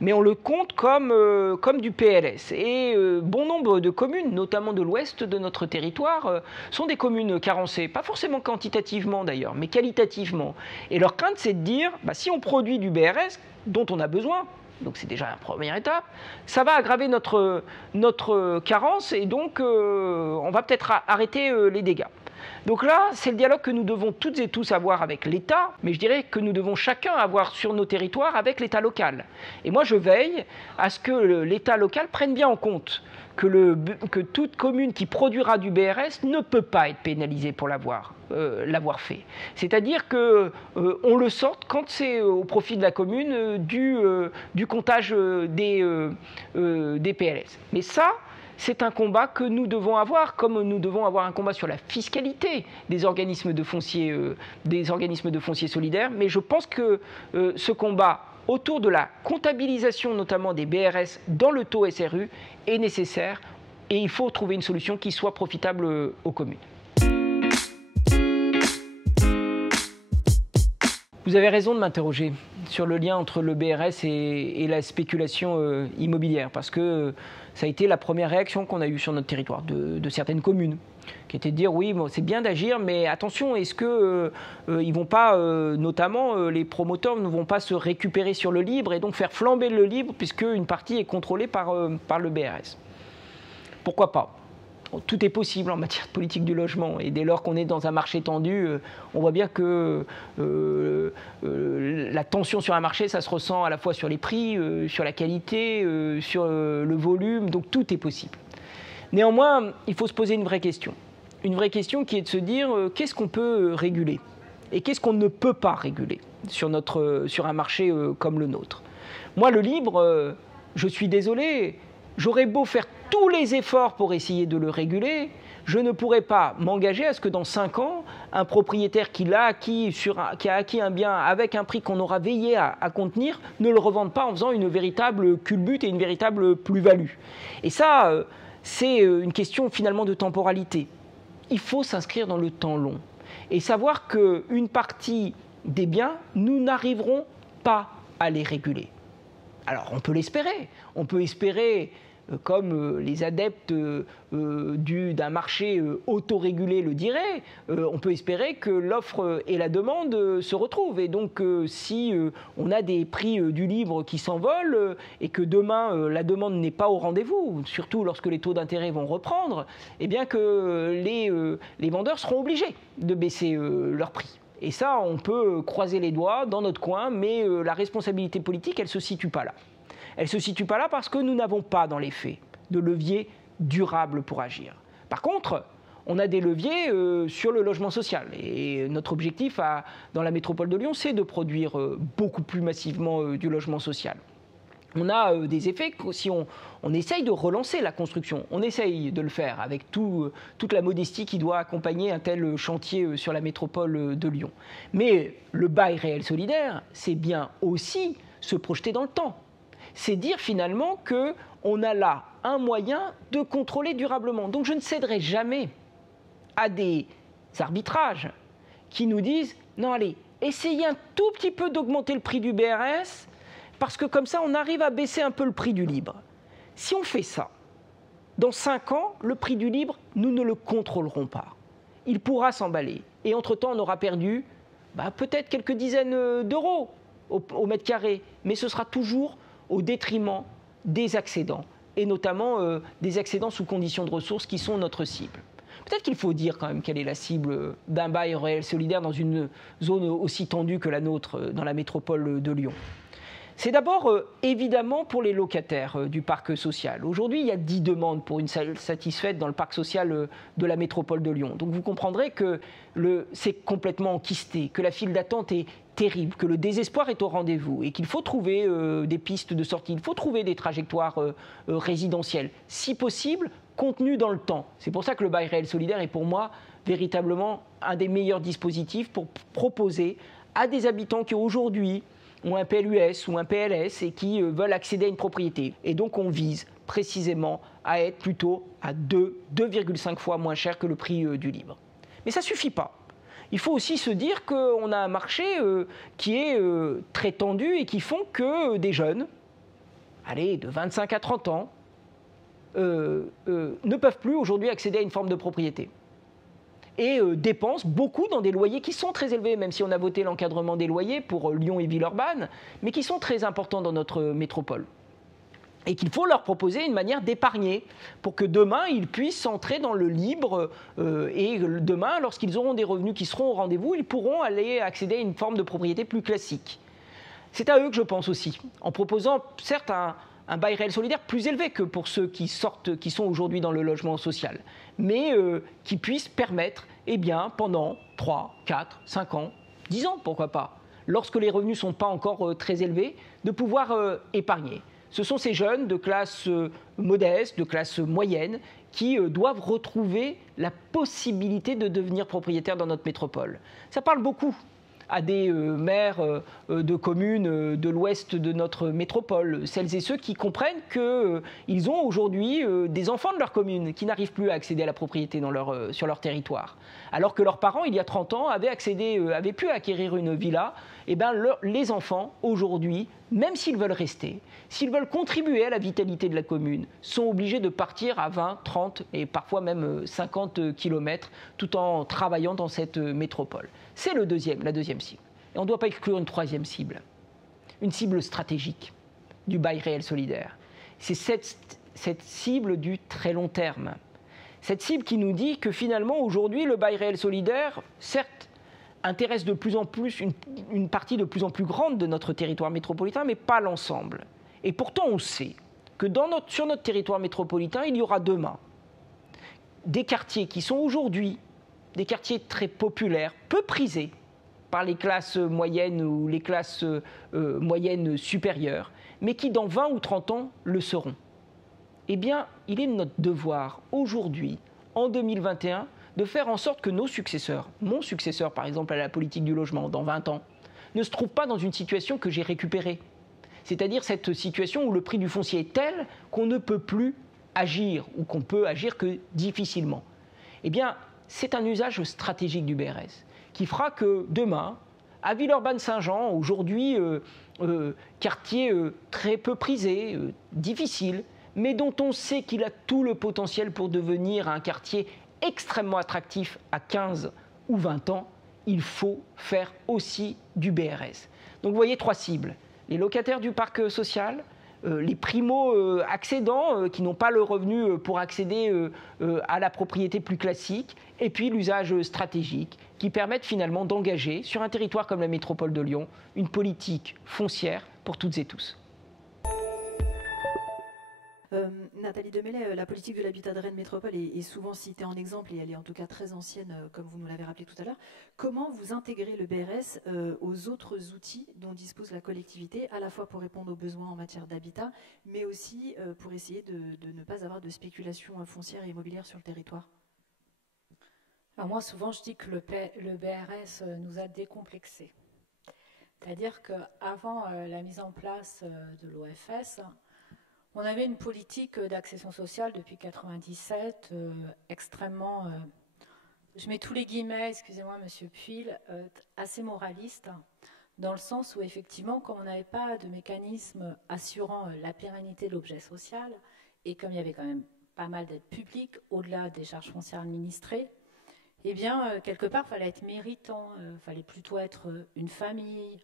Mais on le compte comme du PLS. Et bon nombre de communes, notamment de l'ouest de notre territoire, sont des communes carencées. Pas forcément quantitativement d'ailleurs, mais qualitativement. Et leur crainte, c'est de dire, si on produit du BRS, dont on a besoin, donc c'est déjà la première étape, ça va aggraver notre carence et donc on va peut-être arrêter les dégâts. Donc là, c'est le dialogue que nous devons toutes et tous avoir avec l'État, mais je dirais que nous devons chacun avoir sur nos territoires avec l'État local. Et moi, je veille à ce que l'État local prenne bien en compte que toute commune qui produira du BRS ne peut pas être pénalisée pour l'avoir fait. C'est-à-dire qu'on le sorte quand c'est au profit de la commune du comptage des PLS. Mais ça, c'est un combat que nous devons avoir, comme nous devons avoir un combat sur la fiscalité des organismes de foncier solidaires. Mais je pense que ce combat autour de la comptabilisation notamment des BRS dans le taux SRU est nécessaire et il faut trouver une solution qui soit profitable aux communes. Vous avez raison de m'interroger sur le lien entre le BRS et la spéculation immobilière, parce que ça a été la première réaction qu'on a eue sur notre territoire de certaines communes, qui était de dire oui, bon, c'est bien d'agir, mais attention, est-ce que ils vont pas, notamment les promoteurs ne vont pas se récupérer sur le libre et donc faire flamber le libre puisque une partie est contrôlée par le BRS. Pourquoi pas? Tout est possible en matière de politique du logement. Et dès lors qu'on est dans un marché tendu, on voit bien que la tension sur un marché, ça se ressent à la fois sur les prix, sur la qualité, sur le volume. Donc tout est possible. Néanmoins, il faut se poser une vraie question. Une vraie question qui est de se dire qu'est-ce qu'on peut réguler et qu'est-ce qu'on ne peut pas réguler sur un marché comme le nôtre. Moi, le libre, je suis désolé, j'aurais beau faire tous les efforts pour essayer de le réguler, je ne pourrais pas m'engager à ce que dans 5 ans, un propriétaire qui a acquis un bien avec un prix qu'on aura veillé à contenir ne le revende pas en faisant une véritable culbute et une véritable plus-value. Et ça, c'est une question finalement de temporalité. Il faut s'inscrire dans le temps long et savoir qu'une partie des biens, nous n'arriverons pas à les réguler. Alors on peut l'espérer, on peut espérer comme les adeptes d'un marché autorégulé le diraient, on peut espérer que l'offre et la demande se retrouvent. Et donc, si on a des prix du libre qui s'envolent et que demain, la demande n'est pas au rendez-vous, surtout lorsque les taux d'intérêt vont reprendre, eh bien que les vendeurs seront obligés de baisser leurs prix. Et ça, on peut croiser les doigts dans notre coin, mais la responsabilité politique, elle ne se situe pas là. Elle ne se situe pas là parce que nous n'avons pas, dans les faits, de levier durable pour agir. Par contre, on a des leviers sur le logement social. Et notre objectif dans la métropole de Lyon, c'est de produire beaucoup plus massivement du logement social. On a des effets, si on essaye de relancer la construction, on essaye de le faire avec toute la modestie qui doit accompagner un tel chantier sur la métropole de Lyon. Mais le bail réel solidaire, c'est bien aussi se projeter dans le temps. C'est dire finalement qu'on a là un moyen de contrôler durablement. Donc je ne céderai jamais à des arbitrages qui nous disent « Non, allez, essayez un tout petit peu d'augmenter le prix du BRS parce que comme ça, on arrive à baisser un peu le prix du libre. » Si on fait ça, dans 5 ans, le prix du libre, nous ne le contrôlerons pas. Il pourra s'emballer. Et entre-temps, on aura perdu peut-être quelques dizaines d'euros au mètre carré. Mais ce sera toujours au détriment des accédants, et notamment des accédants sous conditions de ressources qui sont notre cible. Peut-être qu'il faut dire quand même quelle est la cible d'un bail réel solidaire dans une zone aussi tendue que la nôtre, dans la métropole de Lyon. C'est d'abord évidemment pour les locataires du parc social. Aujourd'hui, il y a 10 demandes pour une salle satisfaite dans le parc social de la métropole de Lyon. Donc vous comprendrez que c'est complètement enquisté, que la file d'attente est terrible, que le désespoir est au rendez-vous et qu'il faut trouver des pistes de sortie, il faut trouver des trajectoires résidentielles, si possible, contenues dans le temps. C'est pour ça que le bail réel solidaire est pour moi véritablement un des meilleurs dispositifs pour proposer à des habitants qui aujourd'hui ont un PLUS ou un PLS et qui veulent accéder à une propriété. Et donc on vise précisément à être plutôt à 2,5 fois moins cher que le prix du libre. Mais ça ne suffit pas. Il faut aussi se dire qu'on a un marché qui est très tendu et qui font que des jeunes, de 25 à 30 ans, ne peuvent plus aujourd'hui accéder à une forme de propriété. Et dépensent beaucoup dans des loyers qui sont très élevés, même si on a voté l'encadrement des loyers pour Lyon et Villeurbanne, mais qui sont très importants dans notre métropole. et qu'il faut leur proposer une manière d'épargner pour que demain, ils puissent entrer dans le libre et demain, lorsqu'ils auront des revenus qui seront au rendez-vous, ils pourront aller accéder à une forme de propriété plus classique. C'est à eux que je pense aussi, en proposant certes un bail réel solidaire plus élevé que pour ceux qui sont aujourd'hui dans le logement social, mais qui puissent permettre, eh bien, pendant 3, 4, 5 ans, 10 ans, pourquoi pas, lorsque les revenus ne sont pas encore très élevés, de pouvoir épargner. Ce sont ces jeunes de classe modeste, de classe moyenne, qui doivent retrouver la possibilité de devenir propriétaires dans notre métropole. Ça parle beaucoup à des maires de communes de l'ouest de notre métropole, celles et ceux qui comprennent qu'ils ont aujourd'hui des enfants de leur commune qui n'arrivent plus à accéder à la propriété sur leur territoire. Alors que leurs parents, il y a 30 ans, avaient pu acquérir une villa, et bien les enfants, aujourd'hui, même s'ils veulent rester, s'ils veulent contribuer à la vitalité de la commune, sont obligés de partir à 20, 30 et parfois même 50 kilomètres tout en travaillant dans cette métropole. C'est la deuxième cible. Et on ne doit pas exclure une troisième cible, une cible stratégique du bail réel solidaire. C'est cette cible du très long terme. Cette cible qui nous dit que finalement, aujourd'hui, le bail réel solidaire, certes, intéresse de plus en plus une partie de plus en plus grande de notre territoire métropolitain, mais pas l'ensemble. Et pourtant, on sait que sur notre territoire métropolitain, il y aura demain des quartiers qui sont aujourd'hui des quartiers très populaires, peu prisés par les classes moyennes ou les classes moyennes supérieures, mais qui dans 20 ou 30 ans le seront. Eh bien, il est de notre devoir aujourd'hui, en 2021, de faire en sorte que nos successeurs, mon successeur par exemple à la politique du logement dans 20 ans, ne se trouvent pas dans une situation que j'ai récupérée. C'est-à-dire cette situation où le prix du foncier est tel qu'on ne peut plus agir ou qu'on peut agir que difficilement. Eh bien, c'est un usage stratégique du BRS qui fera que demain, à Villeurbanne-Saint-Jean, aujourd'hui quartier très peu prisé, difficile, mais dont on sait qu'il a tout le potentiel pour devenir un quartier extrêmement attractif à 15 ou 20 ans, il faut faire aussi du BRS. Donc vous voyez 3 cibles. Les locataires du parc social, les primo-accédants qui n'ont pas le revenu pour accéder à la propriété plus classique, et puis l'usage stratégique qui permettent finalement d'engager sur un territoire comme la métropole de Lyon une politique foncière pour toutes et tous. Nathalie Demélay, la politique de l'habitat de Rennes Métropole est souvent citée en exemple et elle est en tout cas très ancienne, comme vous nous l'avez rappelé tout à l'heure. Comment vous intégrez le BRS aux autres outils dont dispose la collectivité, à la fois pour répondre aux besoins en matière d'habitat, mais aussi pour essayer de ne pas avoir de spéculation foncière et immobilière sur le territoire? Alors moi, souvent, je dis que le BRS nous a décomplexés. C'est-à-dire qu'avant la mise en place de l'OFS, on avait une politique d'accession sociale depuis 1997 extrêmement, je mets tous les guillemets, excusez-moi Monsieur Puil, assez moraliste, dans le sens où effectivement, comme on n'avait pas de mécanisme assurant la pérennité de l'objet social, et comme il y avait quand même pas mal d'aides publiques, au-delà des charges foncières administrées, eh bien, quelque part, il fallait être méritant, il fallait plutôt être une famille,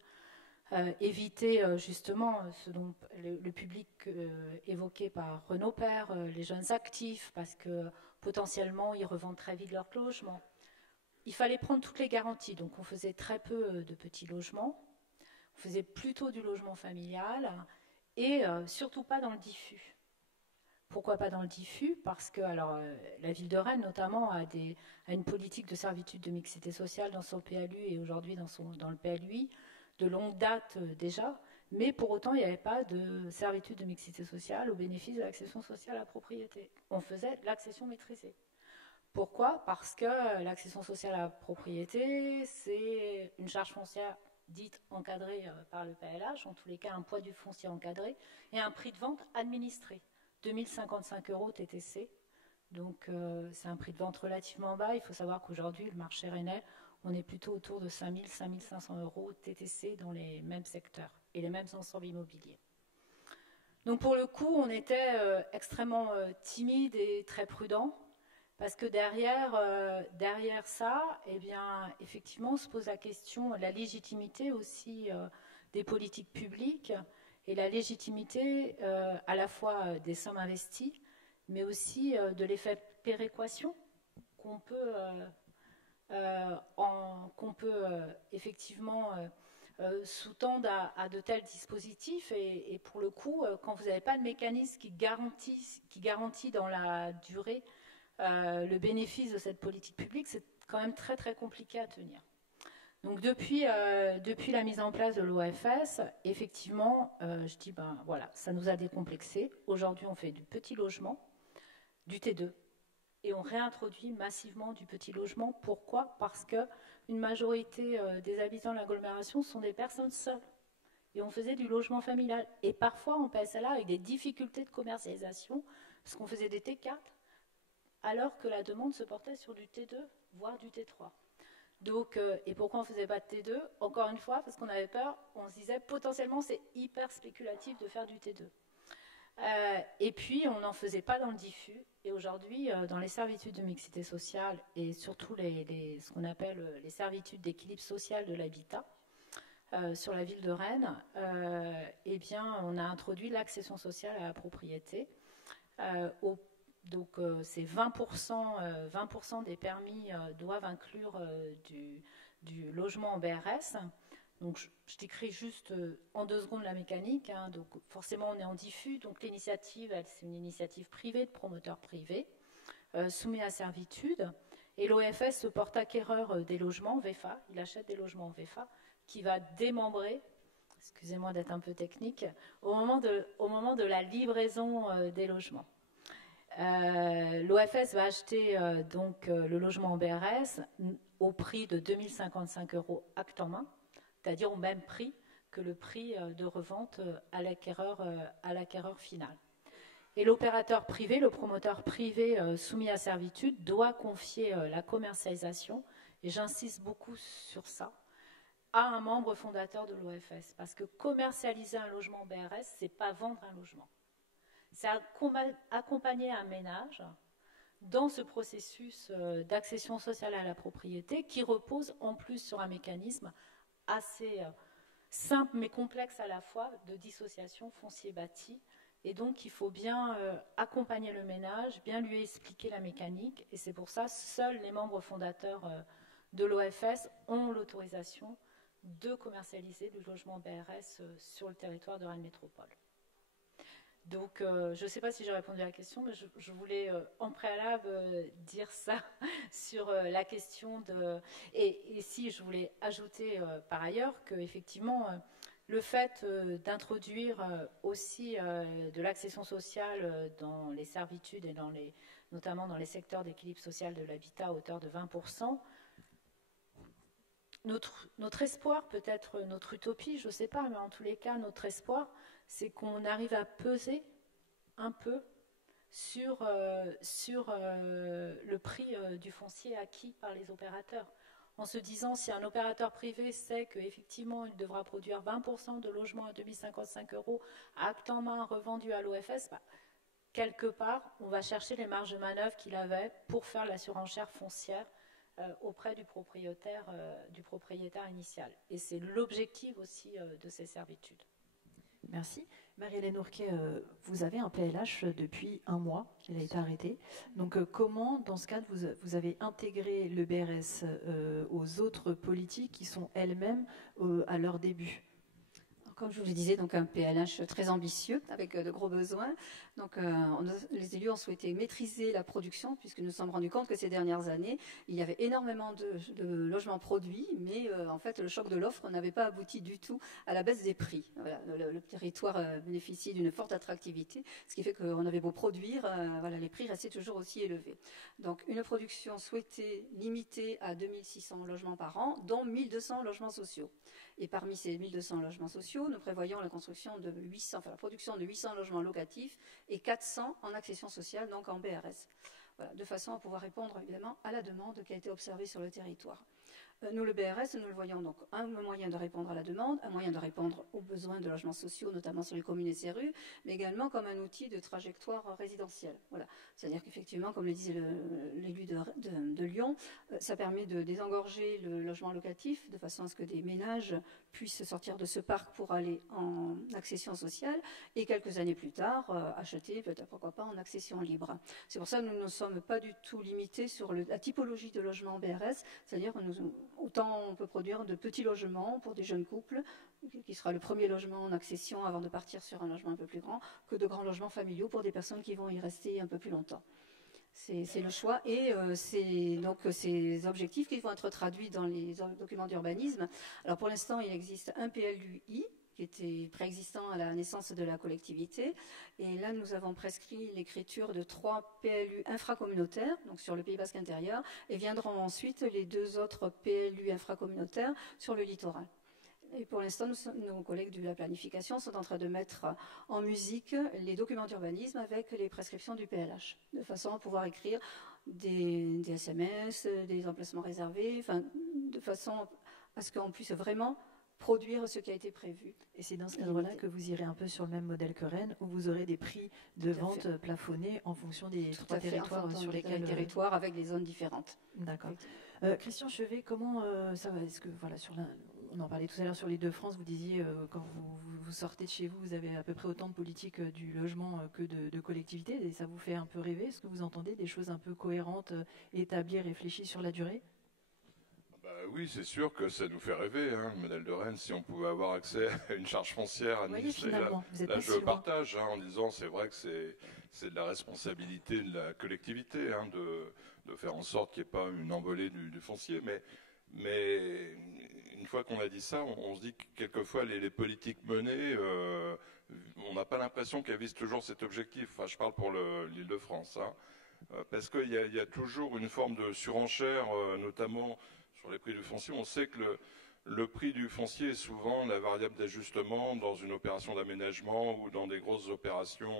éviter justement ce dont le public évoqué par Renaud Père, les jeunes actifs, parce que potentiellement ils revendent très vite leur logement. Il fallait prendre toutes les garanties, donc on faisait très peu de petits logements, on faisait plutôt du logement familial et surtout pas dans le diffus. Pourquoi pas dans le diffus? Parce que la ville de Rennes notamment a une politique de servitude de mixité sociale dans son PLU et aujourd'hui dans le PLUI, de longue date déjà, mais pour autant, il n'y avait pas de servitude de mixité sociale au bénéfice de l'accession sociale à la propriété. On faisait l'accession maîtrisée. Pourquoi? Parce que l'accession sociale à la propriété, c'est une charge foncière dite encadrée par le PLH, en tous les cas un poids du foncier encadré, et un prix de vente administré, 2055 € TTC. Donc c'est un prix de vente relativement bas. Il faut savoir qu'aujourd'hui, le marché rennais, on est plutôt autour de 5 000, 5 500 € TTC dans les mêmes secteurs et les mêmes ensembles immobiliers. Donc pour le coup, on était extrêmement timide et très prudent parce que derrière ça, eh bien, effectivement, on se pose la question, la légitimité aussi des politiques publiques et la légitimité à la fois des sommes investies, mais aussi de l'effet péréquation qu'on peut, effectivement sous-tendre à de tels dispositifs. Et pour le coup, quand vous n'avez pas de mécanisme qui garantit dans la durée le bénéfice de cette politique publique, c'est quand même très très compliqué à tenir. Donc depuis la mise en place de l'OFS, effectivement, je dis, ben voilà, ça nous a décomplexé. Aujourd'hui, on fait du petit logement, du T2, et on réintroduit massivement du petit logement. Pourquoi? Parce qu'une majorité des habitants de l'agglomération sont des personnes seules. Et on faisait du logement familial. Et parfois, on passait là avec des difficultés de commercialisation, parce qu'on faisait des T4, alors que la demande se portait sur du T2, voire du T3. Donc, et pourquoi on ne faisait pas de T2? Encore une fois, parce qu'on avait peur, on se disait potentiellement c'est hyper spéculatif de faire du T2. Et puis, on n'en faisait pas dans le diffus. Et aujourd'hui, dans les servitudes de mixité sociale et surtout ce qu'on appelle les servitudes d'équilibre social de l'habitat sur la ville de Rennes, eh bien, on a introduit l'accession sociale à la propriété. Donc, c'est 20% des permis doivent inclure du logement en BRS. Donc, je décris juste en 2 secondes la mécanique. Hein. Donc, forcément, on est en diffus. Donc, l'initiative, c'est une initiative privée de promoteurs privés, soumis à servitude. Et l'OFS se porte acquéreur des logements VEFA. Il achète des logements VEFA qui va démembrer, excusez-moi d'être un peu technique, au moment de la livraison des logements. L'OFS va acheter donc le logement en BRS au prix de 2055 € acte en main, c'est-à-dire au même prix que le prix de revente à l'acquéreur final. Et l'opérateur privé, le promoteur privé soumis à servitude, doit confier la commercialisation, et j'insiste beaucoup sur ça, à un membre fondateur de l'OFS. Parce que commercialiser un logement BRS, ce n'est pas vendre un logement. C'est accompagner un ménage dans ce processus d'accession sociale à la propriété qui repose en plus sur un mécanisme assez simple mais complexe à la fois de dissociation foncier-bâti. Et donc, il faut bien accompagner le ménage, bien lui expliquer la mécanique. Et c'est pour ça que seuls les membres fondateurs de l'OFS ont l'autorisation de commercialiser du logement BRS sur le territoire de Rennes Métropole. Donc, je ne sais pas si j'ai répondu à la question, mais je voulais en préalable dire ça sur la question de... Et si je voulais ajouter par ailleurs qu'effectivement, le fait d'introduire aussi de l'accession sociale dans les servitudes et notamment dans les secteurs d'équilibre social de l'habitat à hauteur de 20%, notre espoir, peut-être notre utopie, je ne sais pas, mais en tous les cas, notre espoir, c'est qu'on arrive à peser un peu sur le prix du foncier acquis par les opérateurs. En se disant, si un opérateur privé sait qu'effectivement, il devra produire 20% de logements à 2055 € à acte en main revendus à l'OFS, bah, quelque part, on va chercher les marges de manœuvre qu'il avait pour faire la surenchère foncière auprès du propriétaire initial. Et c'est l'objectif aussi de ces servitudes. Merci. Marie-Hélène Ourquet, vous avez un PLH depuis 1 mois, il a été arrêté. Donc comment, dans ce cadre, vous avez intégré le BRS aux autres politiques qui sont elles-mêmes à leur début? Comme je vous le disais, donc un PLH très ambitieux, avec de gros besoins. Donc, les élus ont souhaité maîtriser la production, puisque nous nous sommes rendus compte que ces dernières années, il y avait énormément de logements produits, mais en fait, le choc de l'offre n'avait pas abouti du tout à la baisse des prix. Voilà, le territoire bénéficie d'une forte attractivité, ce qui fait qu'on avait beau produire, voilà, les prix restaient toujours aussi élevés. Donc, une production souhaitée limitée à 2600 logements par an, dont 1200 logements sociaux. Et parmi ces 1200 logements sociaux, nous prévoyons la construction de la production de 800 logements locatifs et 400 en accession sociale, donc en BRS. Voilà, de façon à pouvoir répondre évidemment à la demande qui a été observée sur le territoire. Nous, le BRS, nous le voyons donc un moyen de répondre à la demande, un moyen de répondre aux besoins de logements sociaux, notamment sur les communes et SRU, mais également comme un outil de trajectoire résidentielle. Voilà. C'est-à-dire qu'effectivement, comme le disait l'élu de Lyon, ça permet de désengorger le logement locatif de façon à ce que des ménages puissent sortir de ce parc pour aller en accession sociale et quelques années plus tard acheter, peut-être pourquoi pas, en accession libre. C'est pour ça que nous ne sommes pas du tout limités sur la typologie de logement BRS, c'est-à-dire que autant on peut produire de petits logements pour des jeunes couples, qui sera le premier logement en accession avant de partir sur un logement un peu plus grand, que de grands logements familiaux pour des personnes qui vont y rester un peu plus longtemps. C'est le choix et c'est donc ces objectifs qui vont être traduits dans les documents d'urbanisme. Alors pour l'instant, il existe un PLUI qui était préexistant à la naissance de la collectivité. Et là, nous avons prescrit l'écriture de 3 PLU infracommunautaires, donc sur le Pays Basque intérieur, et viendront ensuite les 2 autres PLU infracommunautaires sur le littoral. Et pour l'instant, nos collègues de la planification sont en train de mettre en musique les documents d'urbanisme avec les prescriptions du PLH, de façon à pouvoir écrire des SMS, des emplacements réservés, enfin, de façon à ce qu'on puisse vraiment produire ce qui a été prévu. Et c'est dans ce cadre-là que vous irez un peu sur le même modèle que Rennes, où vous aurez des prix de vente plafonnés en fonction des 3 territoires sur lesquels... Les territoires avec des zones différentes. D'accord. Christian Chevet, comment ça va? Est-ce que, voilà, on en parlait tout à l'heure sur les Deux-France, vous disiez quand vous sortez de chez vous, vous avez à peu près autant de politique du logement que de collectivités, et ça vous fait un peu rêver? Est-ce que vous entendez des choses un peu cohérentes, établies, réfléchies sur la durée? Oui, c'est sûr que ça nous fait rêver, hein, le modèle de Rennes, si on pouvait avoir accès à une charge foncière administrée. Finalement, vous êtes là pas je si loin. partage en disant c'est vrai que c'est de la responsabilité de la collectivité de faire en sorte qu'il n'y ait pas une envolée du foncier. Mais une fois qu'on a dit ça, on se dit que quelquefois les politiques menées, on n'a pas l'impression qu'elles visent toujours cet objectif. Enfin, je parle pour l'Île-de-France. Hein, parce qu'il y a toujours une forme de surenchère, notamment sur les prix du foncier. On sait que le prix du foncier est souvent la variable d'ajustement dans une opération d'aménagement ou dans des grosses opérations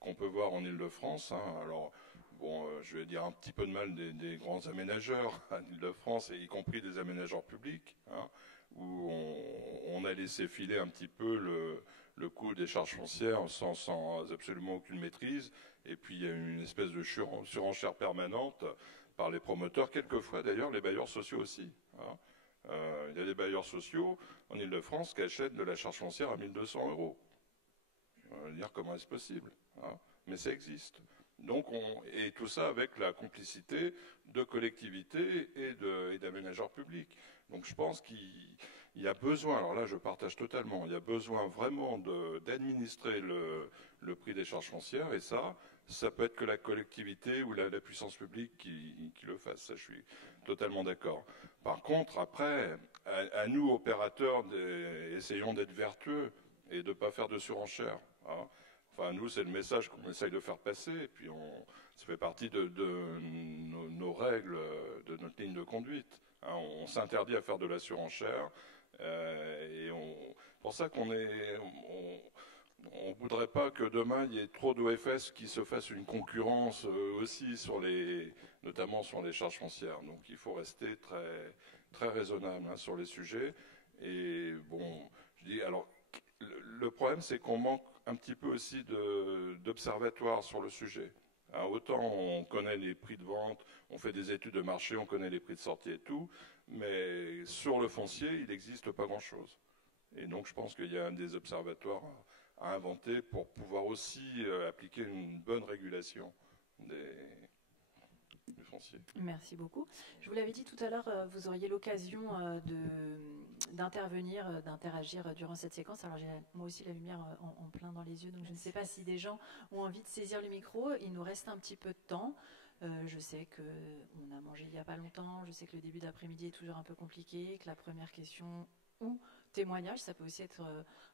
qu'on peut voir en Île-de-France. Hein. Alors, bon, je vais dire un petit peu de mal des grands aménageurs en Île-de-France, y compris des aménageurs publics, hein, où on a laissé filer un petit peu le coût des charges foncières sans absolument aucune maîtrise. Et puis, il y a une espèce de surenchère permanente par les promoteurs, quelquefois d'ailleurs les bailleurs sociaux aussi. Hein. Il y a des bailleurs sociaux en Île-de-France qui achètent de la charge foncière à 1 200 €. On va dire comment est-ce possible, hein, mais ça existe. Donc et tout ça avec la complicité de collectivités et d'aménageurs publics. Donc je pense qu'il y a besoin, alors là je partage totalement, il y a besoin vraiment d'administrer le prix des charges foncières, et ça peut être que la collectivité ou la puissance publique qui le fasse. Ça, je suis totalement d'accord. Par contre, après, à nous, opérateurs, essayons d'être vertueux et de ne pas faire de surenchère. Hein. Enfin, nous, c'est le message qu'on essaye de faire passer. Et puis, ça fait partie de nos règles, de notre ligne de conduite. Hein. On s'interdit à faire de la surenchère. Pour ça qu'on on ne voudrait pas que demain il y ait trop d'OFS qui se fassent une concurrence aussi notamment sur les charges foncières. Donc il faut rester très, très raisonnable hein, sur les sujets. Et bon, je dis alors le problème c'est qu'on manque un petit peu aussi d'observatoires sur le sujet. Hein, autant on connaît les prix de vente, on fait des études de marché, on connaît les prix de sortie et tout, mais sur le foncier il n'existe pas grand-chose. Et donc je pense qu'il y a des observatoires à inventer pour pouvoir aussi appliquer une bonne régulation du foncier. Merci beaucoup. Je vous l'avais dit tout à l'heure, vous auriez l'occasion d'intervenir, d'interagir durant cette séquence. Alors j'ai moi aussi la lumière en plein dans les yeux, donc je ne sais pas si des gens ont envie de saisir le micro. Il nous reste un petit peu de temps. Je sais qu'on a mangé il n'y a pas longtemps, je sais que le début d'après-midi est toujours un peu compliqué, que la première question ou témoignage, ça peut aussi être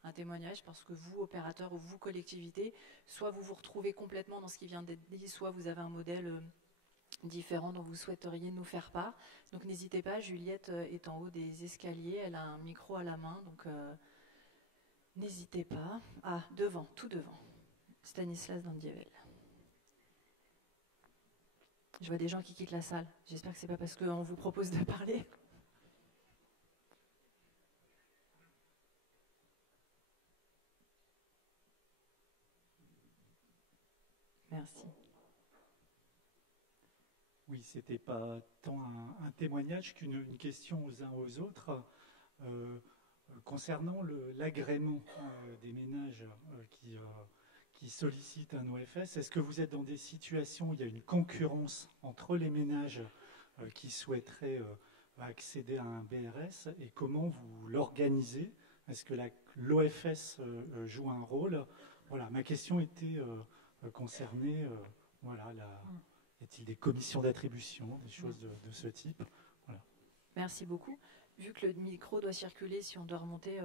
un témoignage parce que vous, opérateur ou vous, collectivité, soit vous vous retrouvez complètement dans ce qui vient d'être dit, soit vous avez un modèle différent dont vous souhaiteriez nous faire part. Donc n'hésitez pas, Juliette est en haut des escaliers, elle a un micro à la main, donc n'hésitez pas. Ah, devant, tout devant. Stanislas Dandievel. Je vois des gens qui quittent la salle. J'espère que c'est pas parce qu'on vous propose de parler. Merci. Oui, c'était pas tant un témoignage qu'une question aux uns aux autres. Concernant l'agrément des ménages qui sollicitent un OFS, est-ce que vous êtes dans des situations où il y a une concurrence entre les ménages qui souhaiteraient accéder à un BRS et comment vous l'organisez? Est-ce que l'OFS joue un rôle? Voilà, ma question était concernée, y a-t-il des commissions d'attribution, des choses de ce type? Voilà. Merci beaucoup. Vu que le micro doit circuler, si on doit remonter,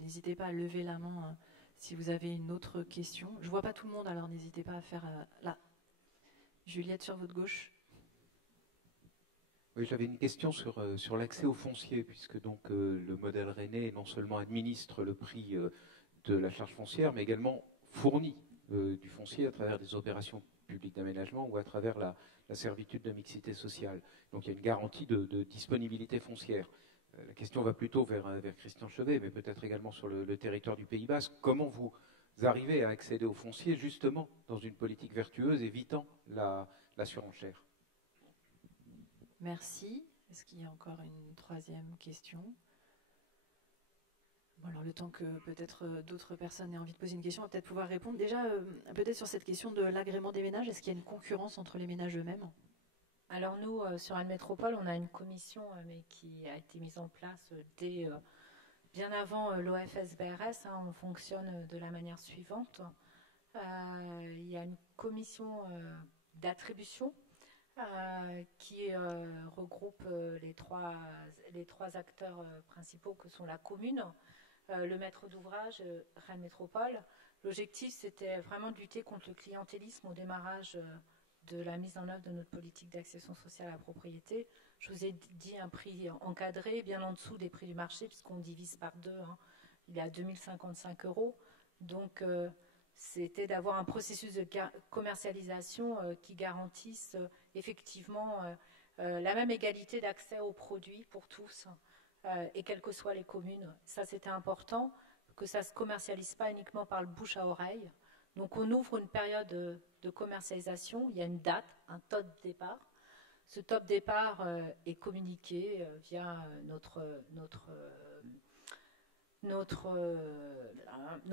n'hésitez pas à lever la main si vous avez une autre question. Je ne vois pas tout le monde, alors n'hésitez pas à faire là. Juliette, sur votre gauche. Oui, j'avais une question sur l'accès au foncier, puisque donc le modèle rennais non seulement administre le prix de la charge foncière, mais également fournit du foncier à travers des opérations publiques d'aménagement ou à travers la servitude de mixité sociale. Donc il y a une garantie de disponibilité foncière. La question va plutôt vers Christian Chevet, mais peut-être également sur le territoire du Pays Basque. Comment vous arrivez à accéder au foncier, justement, dans une politique vertueuse, évitant la surenchère? Merci. Est-ce qu'il y a encore une troisième question? Bon, alors le temps que peut-être d'autres personnes aient envie de poser une question, on va peut-être pouvoir répondre. Déjà, peut-être sur cette question de l'agrément des ménages, est-ce qu'il y a une concurrence entre les ménages eux-mêmes? Alors nous, sur Rennes Métropole, on a une commission mais qui a été mise en place dès bien avant l'OFS-BRS. On fonctionne de la manière suivante. Il y a une commission d'attribution qui regroupe les trois acteurs principaux que sont la commune, le maître d'ouvrage, Rennes Métropole. L'objectif, c'était vraiment de lutter contre le clientélisme au démarrage de la mise en œuvre de notre politique d'accession sociale à la propriété. Je vous ai dit un prix encadré, bien en dessous des prix du marché, puisqu'on divise par deux. Il est à 2055 €. Donc, c'était d'avoir un processus de commercialisation qui garantisse effectivement la même égalité d'accès aux produits pour tous, et quelles que soient les communes. Ça, c'était important, que ça ne se commercialise pas uniquement par le bouche à oreille. Donc on ouvre une période de commercialisation, il y a une date, un top départ. Ce top départ est communiqué via notre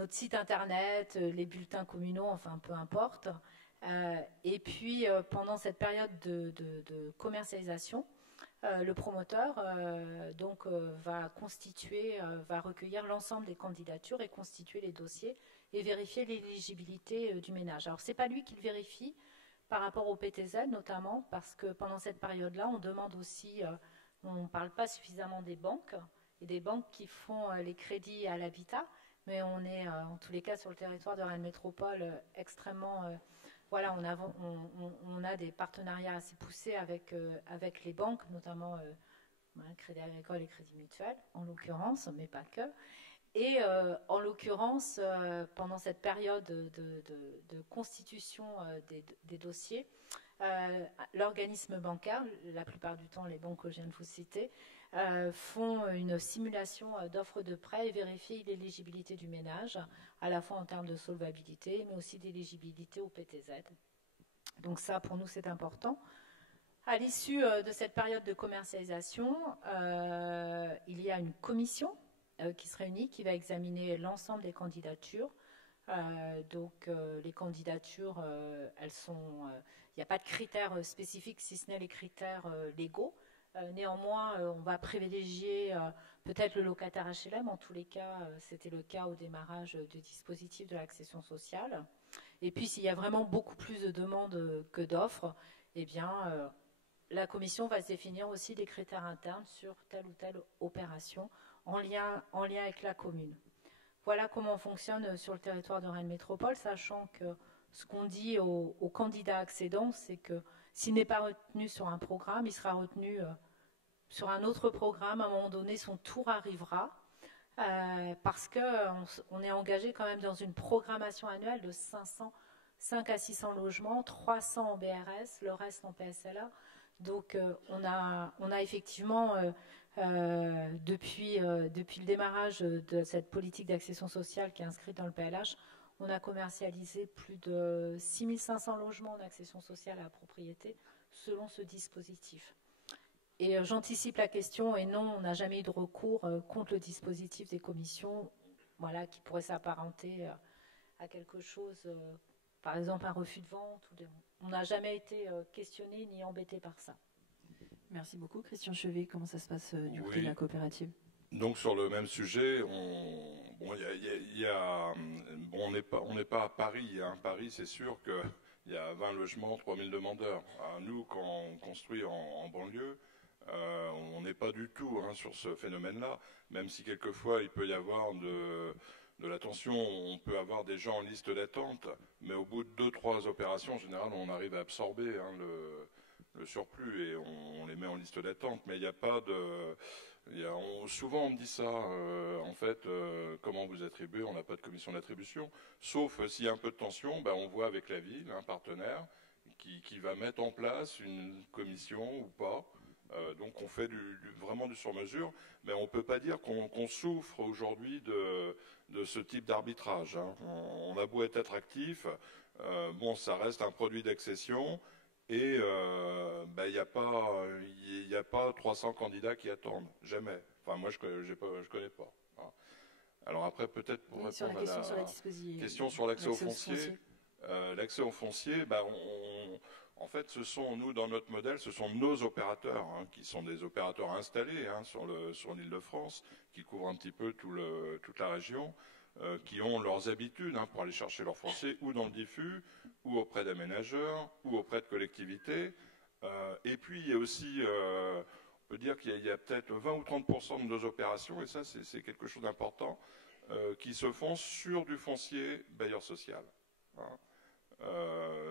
site internet, les bulletins communaux, enfin peu importe. Et puis pendant cette période de commercialisation, le promoteur va recueillir l'ensemble des candidatures et constituer les dossiers et vérifier l'éligibilité du ménage. Alors, ce n'est pas lui qui le vérifie par rapport au PTZ, notamment, parce que pendant cette période-là, on demande aussi, on ne parle pas suffisamment des banques, et des banques qui font les crédits à l'habitat, mais on est, en tous les cas, sur le territoire de Rennes Métropole, extrêmement... on a des partenariats assez poussés avec les banques, notamment Crédit Agricole et Crédit Mutuel, en l'occurrence, mais pas que. Et en l'occurrence, pendant cette période de constitution des dossiers, l'organisme bancaire, la plupart du temps les banques que je viens de vous citer, font une simulation d'offres de prêt et vérifient l'éligibilité du ménage, à la fois en termes de solvabilité, mais aussi d'éligibilité au PTZ. Donc ça, pour nous, c'est important. À l'issue de cette période de commercialisation, il y a une commission qui se réunit, qui va examiner l'ensemble des candidatures. Les candidatures, il n'y a pas de critères spécifiques, si ce n'est les critères légaux. Néanmoins, on va privilégier peut-être le locataire HLM. En tous les cas, c'était le cas au démarrage du dispositif de l'accession sociale. Et puis, s'il y a vraiment beaucoup plus de demandes que d'offres, eh bien, la commission va se définir aussi des critères internes sur telle ou telle opération en lien avec la commune. Voilà comment on fonctionne sur le territoire de Rennes Métropole, sachant que ce qu'on dit aux candidats accédants, c'est que s'il n'est pas retenu sur un programme, il sera retenu sur un autre programme. À un moment donné, son tour arrivera, parce qu'on est engagé quand même dans une programmation annuelle de 5 à 600 logements, 300 en BRS, le reste en PSLA. Donc on a effectivement, depuis le démarrage de cette politique d'accession sociale qui est inscrite dans le PLH, On a commercialisé plus de 6500 logements en accession sociale à la propriété selon ce dispositif. Et j'anticipe la question, et non, on n'a jamais eu de recours contre le dispositif des commissions, voilà, qui pourrait s'apparenter à quelque chose, par exemple un refus de vente. On n'a jamais été questionné ni embêté par ça. Merci beaucoup. Christian Chevet, comment ça se passe du côté de la coopérative? Donc sur le même sujet, on n'est pas à Paris. Hein. Paris, c'est sûr qu'il y a 20 logements, 3000 demandeurs. Nous, quand on construit en banlieue, on n'est pas du tout sur ce phénomène-là, même si quelquefois il peut y avoir de l'attention, on peut avoir des gens en liste d'attente, mais au bout de 2-3 opérations, en général, on arrive à absorber le surplus et on les met en liste d'attente. Mais il n'y a pas de... souvent on me dit ça, en fait, comment vous attribuez, on n'a pas de commission d'attribution, sauf s'il y a un peu de tension, on voit avec la ville, un partenaire, qui va mettre en place une commission ou pas. Donc on fait vraiment du sur-mesure, mais on ne peut pas dire qu'on souffre aujourd'hui de ce type d'arbitrage. Hein. On a beau être attractif, ça reste un produit d'accession, et il n'y a pas 300 candidats qui attendent, jamais. Enfin moi je connais pas. Voilà. Alors après peut-être pour répondre à la question sur l'accès au foncier. L'accès au foncier, en fait, nous, dans notre modèle, ce sont nos opérateurs, qui sont des opérateurs installés sur l'Île-de-France, qui couvrent un petit peu toute la région, qui ont leurs habitudes pour aller chercher leur foncier, ou dans le diffus, ou auprès d'aménageurs, ou auprès de collectivités. Et puis, il y a aussi, on peut dire qu'il y a peut-être 20 ou 30% de nos opérations, et ça, c'est quelque chose d'important, qui se font sur du foncier bailleur social.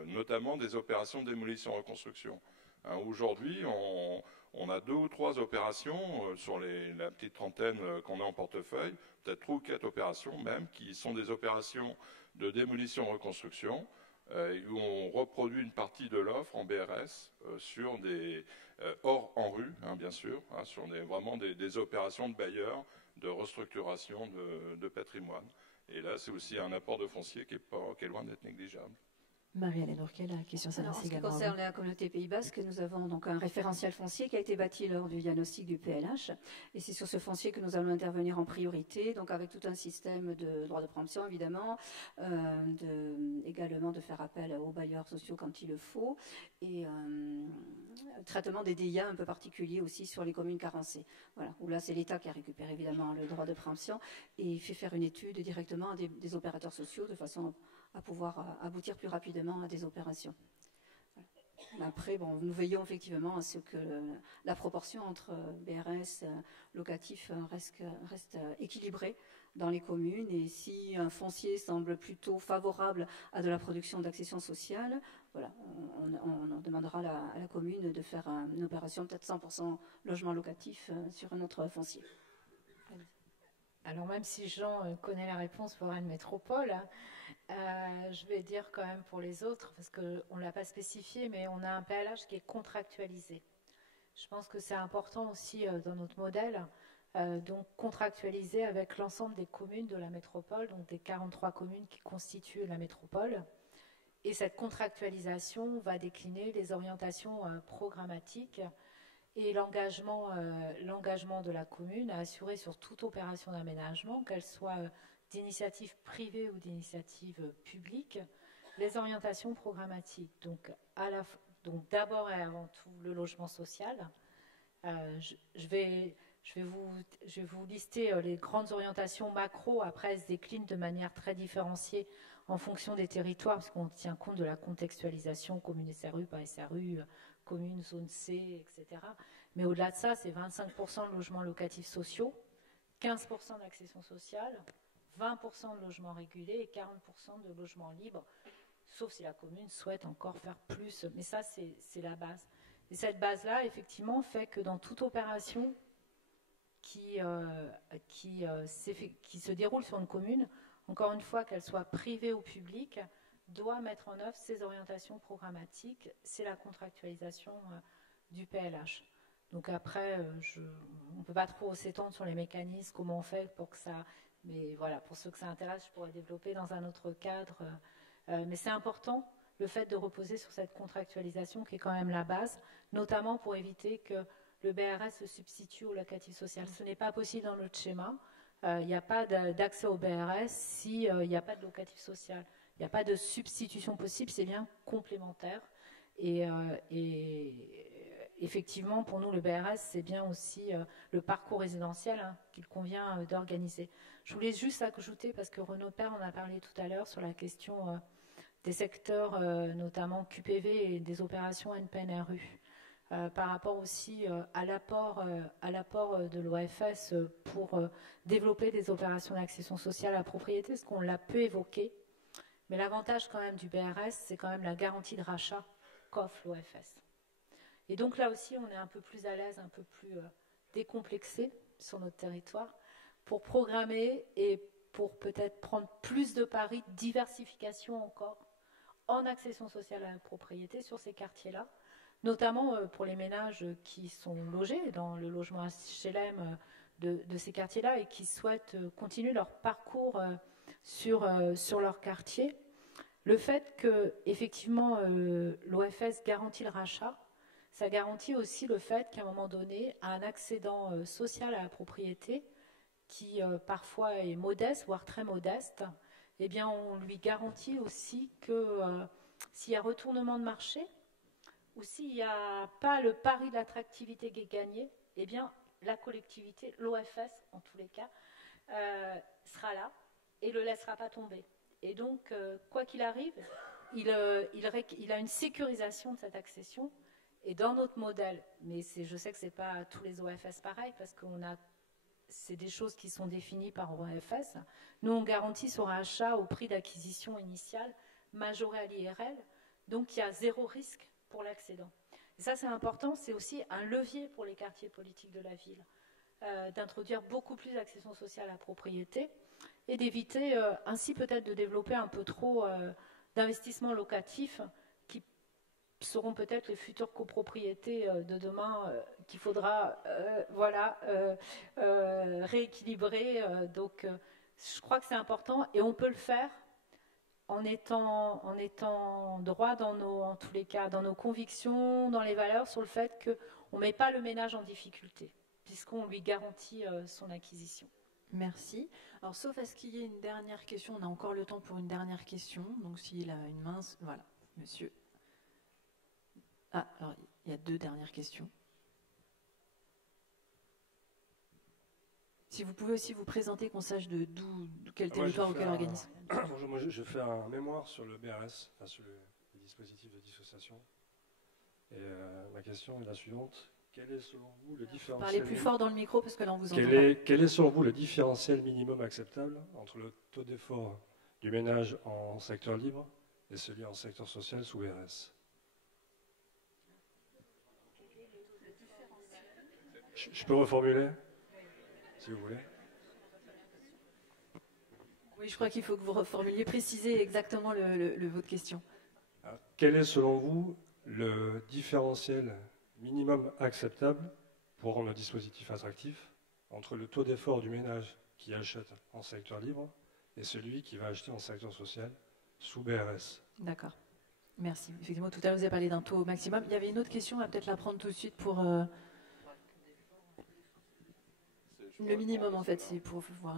Notamment des opérations de démolition-reconstruction. Aujourd'hui, on a 2 ou 3 opérations sur la petite trentaine qu'on a en portefeuille, peut-être 3 ou 4 opérations même, qui sont des opérations de démolition-reconstruction, où on reproduit une partie de l'offre en BRS sur des hors en rue, bien sûr, sur vraiment des opérations de bailleurs de restructuration de patrimoine. Et là, c'est aussi un apport de foncier qui est loin d'être négligeable. Marie-Hélène Ourquet, la question s'adresse également. En ce qui concerne la communauté Pays Basque, nous avons donc un référentiel foncier qui a été bâti lors du diagnostic du PLH. Et c'est sur ce foncier que nous allons intervenir en priorité, donc avec tout un système de droit de préemption, évidemment, également de faire appel aux bailleurs sociaux quand il le faut, et traitement des dégâts un peu particuliers aussi sur les communes carencées. Voilà, où là c'est l'État qui a récupéré évidemment le droit de préemption et fait faire une étude directement à des opérateurs sociaux de façon à pouvoir aboutir plus rapidement à des opérations. Voilà. Après, nous veillons effectivement à ce que la proportion entre BRS locatif reste équilibrée dans les communes, et si un foncier semble plutôt favorable à de la production d'accession sociale, voilà, on demandera à la commune de faire une opération peut-être 100% logement locatif sur un autre foncier. Alors même si Jean connaît la réponse pour Rennes Métropole, je vais dire quand même pour les autres, parce qu'on ne l'a pas spécifié, mais on a un PLH qui est contractualisé. Je pense que c'est important aussi dans notre modèle, donc contractualisé avec l'ensemble des communes de la métropole, donc des 43 communes qui constituent la métropole. Et cette contractualisation va décliner les orientations programmatiques et l'engagement de la commune à assurer sur toute opération d'aménagement, qu'elle soit d'initiative privée ou d'initiative publique, les orientations programmatiques. Donc d'abord et avant tout le logement social. Je vais vous lister les grandes orientations macro. Après, elles se déclinent de manière très différenciée en fonction des territoires, parce qu'on tient compte de la contextualisation, commune SRU, pas SRU, commune, zone C, etc. Mais au-delà de ça, c'est 25% de logements locatifs sociaux, 15% d'accession sociale, 20% de logements régulés et 40% de logements libres, sauf si la commune souhaite encore faire plus. Mais ça, c'est la base. Et cette base-là, effectivement, fait que dans toute opération qui se déroule sur une commune, encore une fois, qu'elle soit privée ou publique, doit mettre en œuvre ces orientations programmatiques. C'est la contractualisation du PLH. Donc après, on ne peut pas trop s'étendre sur les mécanismes, comment on fait pour que ça Mais voilà, pour ceux que ça intéresse, je pourrais développer dans un autre cadre. Mais c'est important, le fait de reposer sur cette contractualisation qui est quand même la base, notamment pour éviter que le BRS se substitue au locatif social. Ce n'est pas possible dans notre schéma. Il n'y a pas d'accès au BRS s'il n'y a pas de locatif social. Il n'y a pas de substitution possible, c'est bien complémentaire. Et effectivement, pour nous, le BRS, c'est bien aussi le parcours résidentiel qu'il convient d'organiser. Je voulais juste ajouter, parce que Renaud Père en a parlé tout à l'heure, sur la question des secteurs, notamment QPV et des opérations NPNRU. Par rapport aussi à l'apport de l'OFS pour développer des opérations d'accession sociale à la propriété, ce qu'on l'a peu évoqué. Mais l'avantage quand même du BRS, c'est quand même la garantie de rachat qu'offre l'OFS. Et donc là aussi, on est un peu plus à l'aise, un peu plus décomplexé sur notre territoire pour programmer et pour peut-être prendre plus de paris, de diversification encore en accession sociale à la propriété sur ces quartiers-là, notamment pour les ménages qui sont logés dans le logement HLM de ces quartiers-là et qui souhaitent continuer leur parcours sur leur quartier. Le fait que, effectivement, l'OFS garantit le rachat, ça garantit aussi le fait qu'à un moment donné, un accédant social à la propriété, qui parfois est modeste, voire très modeste, eh bien, on lui garantit aussi que s'il y a retournement de marché, ou s'il n'y a pas le pari de l'attractivité qui est gagné, eh bien, la collectivité, l'OFS en tous les cas, sera là et ne le laissera pas tomber. Et donc, quoi qu'il arrive, il a une sécurisation de cette accession. Et dans notre modèle, mais je sais que ce n'est pas tous les OFS pareil, parce que c'est des choses qui sont définies par OFS. Nous, on garantit sur achat au prix d'acquisition initiale majoré à l'IRL, donc il y a zéro risque pour l'accédant. Et ça, c'est important, c'est aussi un levier pour les quartiers politiques de la ville, d'introduire beaucoup plus d'accession sociale à la propriété et d'éviter ainsi peut-être de développer un peu trop d'investissements locatifs qui seront peut-être les futures copropriétés de demain qu'il faudra rééquilibrer. Donc, je crois que c'est important et on peut le faire en étant droit en tous les cas, dans nos convictions, dans les valeurs, sur le fait qu'on ne met pas le ménage en difficulté, puisqu'on lui garantit son acquisition. Merci. Alors, sauf à ce qu'il y ait une dernière question, on a encore le temps pour une dernière question. Donc, s'il a une main, voilà, monsieur. Ah, alors, il y a deux dernières questions. Si vous pouvez aussi vous présenter, qu'on sache de quel territoire ou quel organisme. Moi, je fais un mémoire sur le BRS, enfin, sur le dispositif de dissociation. Et ma question est la suivante. Quel est selon vous le différentiel... Parlez plus fort dans le micro parce que là on vous entend. Quel est selon vous le différentiel minimum acceptable entre le taux d'effort du ménage en secteur libre et celui en secteur social sous BRS? Je peux reformuler, si vous voulez. Oui, je crois qu'il faut que vous reformuliez, précisez exactement votre question. Alors, quel est selon vous le différentiel minimum acceptable pour rendre le dispositif attractif entre le taux d'effort du ménage qui achète en secteur libre et celui qui va acheter en secteur social sous BRS? D'accord. Merci. Effectivement, tout à l'heure, vous avez parlé d'un taux maximum. Il y avait une autre question, on va peut-être la prendre tout de suite pour... Le minimum, en fait, c'est pour voir...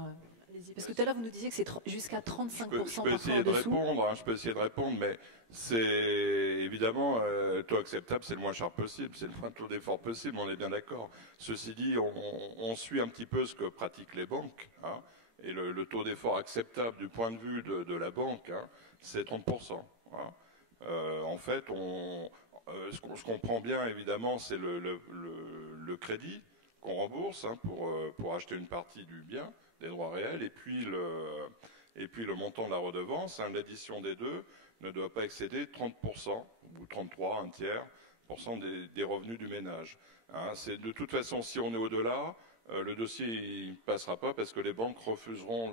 Parce que tout à l'heure, vous nous disiez que c'est jusqu'à 35%. Je peux essayer de répondre, je peux essayer de répondre, mais c'est évidemment, le taux acceptable, c'est le moins cher possible, c'est le moins taux d'effort possible, on est bien d'accord. Ceci dit, on suit un petit peu ce que pratiquent les banques, hein, et le taux d'effort acceptable du point de vue de la banque, hein, c'est 30%. Hein. En fait, ce qu'on prend bien, évidemment, c'est le crédit qu'on rembourse, hein, pour acheter une partie du bien, des droits réels, et puis le montant de la redevance, hein, l'addition des deux ne doit pas excéder 30%, ou 33, un tiers, des revenus du ménage. Hein, de toute façon, si on est au-delà, le dossier ne passera pas parce que les banques refuseront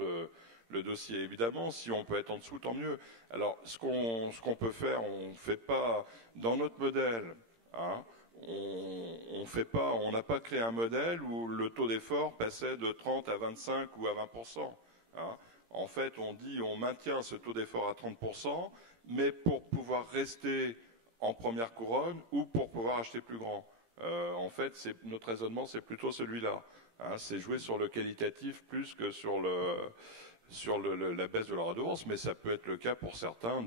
le dossier. Évidemment, si on peut être en dessous, tant mieux. Alors, ce qu'on peut faire, on ne fait pas dans notre modèle, hein, on n'a pas créé un modèle où le taux d'effort passait de 30 à 25 ou à 20%. hein. En fait, on dit on maintient ce taux d'effort à 30%, mais pour pouvoir rester en première couronne ou pour pouvoir acheter plus grand. En fait, notre raisonnement, c'est plutôt celui-là. Hein, c'est jouer sur le qualitatif plus que sur la baisse de la redevance, mais ça peut être le cas pour certains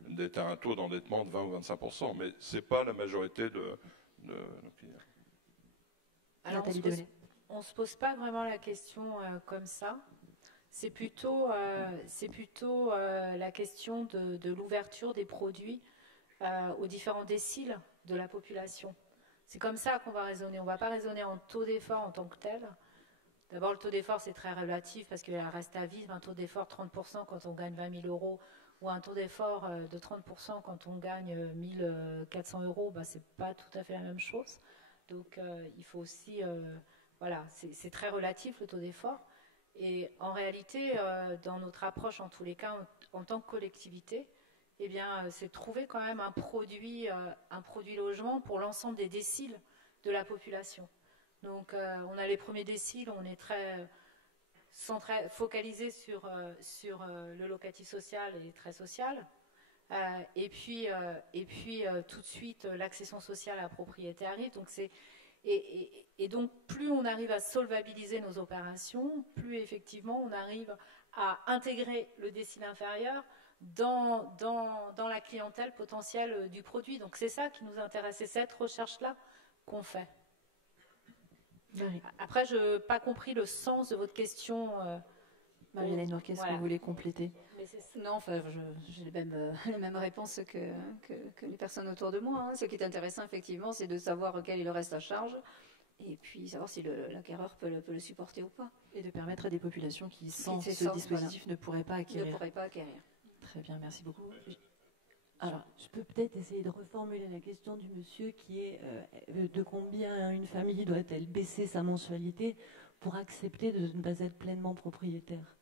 d'être à un taux d'endettement de 20 ou 25%, mais ce n'est pas la majorité de nos clients. Alors, on ne se pose pas vraiment la question comme ça. C'est plutôt la question de l'ouverture des produits aux différents déciles de la population. C'est comme ça qu'on va raisonner. On ne va pas raisonner en taux d'effort en tant que tel. D'abord, le taux d'effort, c'est très relatif parce qu'il reste à vivre. Un taux d'effort 30% quand on gagne 20 000 euros ou un taux d'effort de 30% quand on gagne 1 400 euros, ce n'est pas tout à fait la même chose. Donc, il faut aussi... voilà, c'est très relatif le taux d'effort. Et en réalité, dans notre approche, en tous les cas, en tant que collectivité, eh bien, c'est trouver quand même un produit logement pour l'ensemble des déciles de la population. Donc, on a les premiers déciles, on est très focalisé sur le locatif social et très social. Et puis tout de suite, l'accession sociale à la propriété arrive. Donc, et donc, plus on arrive à solvabiliser nos opérations, plus effectivement on arrive à intégrer le décile inférieur dans la clientèle potentielle du produit. Donc, c'est ça qui nous intéresse, c'est cette recherche-là qu'on fait. Marie. Après, je n'ai pas compris le sens de votre question. Marie-Hélène Noirquet, est-ce que vous voulez compléter? Non, enfin, j'ai les mêmes réponses que les personnes autour de moi. Hein. Ce qui est intéressant, effectivement, c'est de savoir quel est le reste à charge et puis savoir si l'acquéreur peut le supporter ou pas. Et de permettre à des populations qui, sans ce dispositif, ne pourraient pas acquérir. Très bien, merci beaucoup. Alors, je peux peut-être essayer de reformuler la question du monsieur qui est de combien une famille doit-elle baisser sa mensualité pour accepter de ne pas être pleinement propriétaire?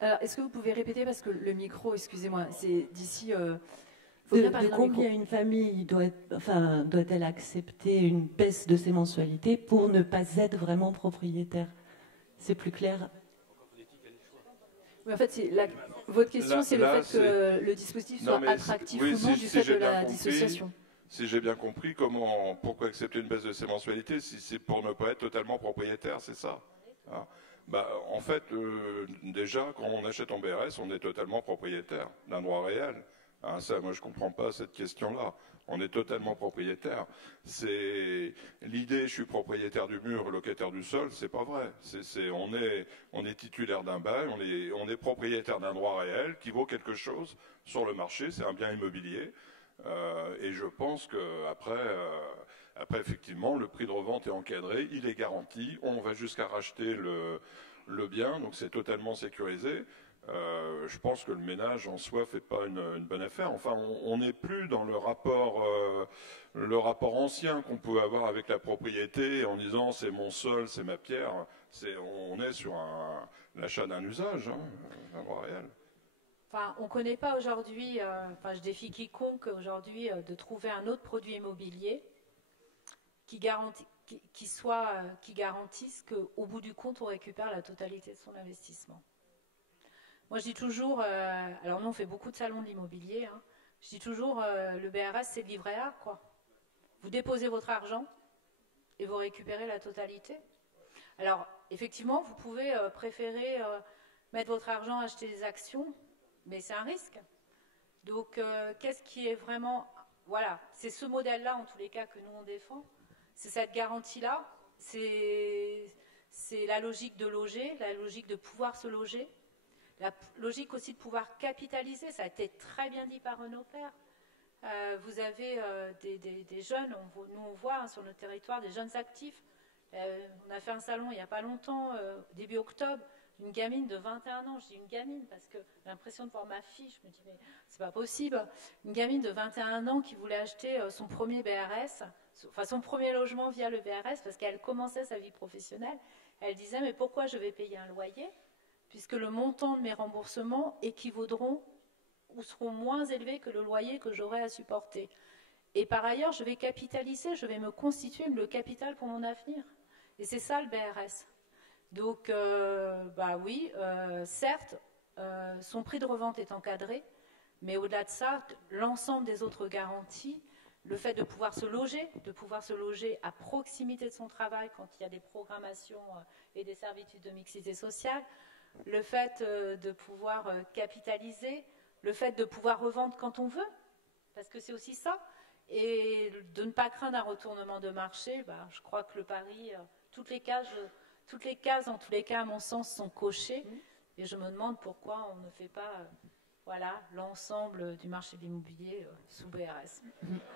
Alors, est-ce que vous pouvez répéter parce que le micro, excusez-moi, c'est d'ici... de combien une famille doit-elle accepter une baisse de ses mensualités pour ne pas être vraiment propriétaire? C'est plus clair. Oui, en fait, votre question, c'est le fait que le dispositif soit attractif ou non du fait de la dissociation. Si j'ai bien compris, pourquoi accepter une baisse de ses mensualités si c'est pour ne pas être totalement propriétaire, c'est ça, hein? En fait, déjà, quand on achète en BRS, on est totalement propriétaire d'un droit réel. Hein, ça, moi, je ne comprends pas cette question-là. On est totalement propriétaire. C'est l'idée, je suis propriétaire du mur, locataire du sol, c'est pas vrai. On est titulaire d'un bail, on est propriétaire d'un droit réel qui vaut quelque chose sur le marché. C'est un bien immobilier. Et je pense qu'après, effectivement, le prix de revente est encadré, il est garanti. On va jusqu'à racheter le bien, donc c'est totalement sécurisé. Je pense que le ménage en soi fait pas une bonne affaire. Enfin, on n'est plus dans le rapport ancien qu'on pouvait avoir avec la propriété en disant c'est mon sol, c'est ma pierre. On est sur l'achat d'un usage, hein, un droit réel. Enfin, on ne connaît pas aujourd'hui, je défie quiconque aujourd'hui de trouver un autre produit immobilier qui garantisse qu'au bout du compte, on récupère la totalité de son investissement. Moi, je dis toujours, alors nous, on fait beaucoup de salons de l'immobilier, hein, je dis toujours, le BRS, c'est le livret A, quoi. Vous déposez votre argent et vous récupérez la totalité. Alors, effectivement, vous pouvez préférer mettre votre argent à acheter des actions, mais c'est un risque. Donc, qu'est-ce qui est vraiment... Voilà, c'est ce modèle-là, en tous les cas, que nous, on défend. C'est cette garantie-là. C'est la logique de loger, la logique de pouvoir se loger. La logique aussi de pouvoir capitaliser, ça a été très bien dit par Renaud Père. Vous avez des jeunes, nous on voit hein, sur notre territoire des jeunes actifs. On a fait un salon il n'y a pas longtemps, début octobre, une gamine de 21 ans. Je dis une gamine parce que j'ai l'impression de voir ma fille, je me dis mais c'est pas possible. Une gamine de 21 ans qui voulait acheter son premier BRS, enfin son premier logement via le BRS parce qu'elle commençait sa vie professionnelle. Elle disait mais pourquoi je vais payer un loyer puisque le montant de mes remboursements équivaudront ou seront moins élevés que le loyer que j'aurai à supporter. Et par ailleurs, je vais capitaliser, je vais me constituer le capital pour mon avenir. Et c'est ça le BRS. Donc, oui, certes, son prix de revente est encadré, mais au-delà de ça, l'ensemble des autres garanties, le fait de pouvoir se loger à proximité de son travail quand il y a des programmations et des servitudes de mixité sociale, le fait de pouvoir capitaliser, le fait de pouvoir revendre quand on veut, parce que c'est aussi ça, et de ne pas craindre un retournement de marché, je crois que le pari, toutes les cases, en tous les cas, à mon sens, sont cochées, et je me demande pourquoi on ne fait pas l'ensemble du marché de l'immobilier sous BRS.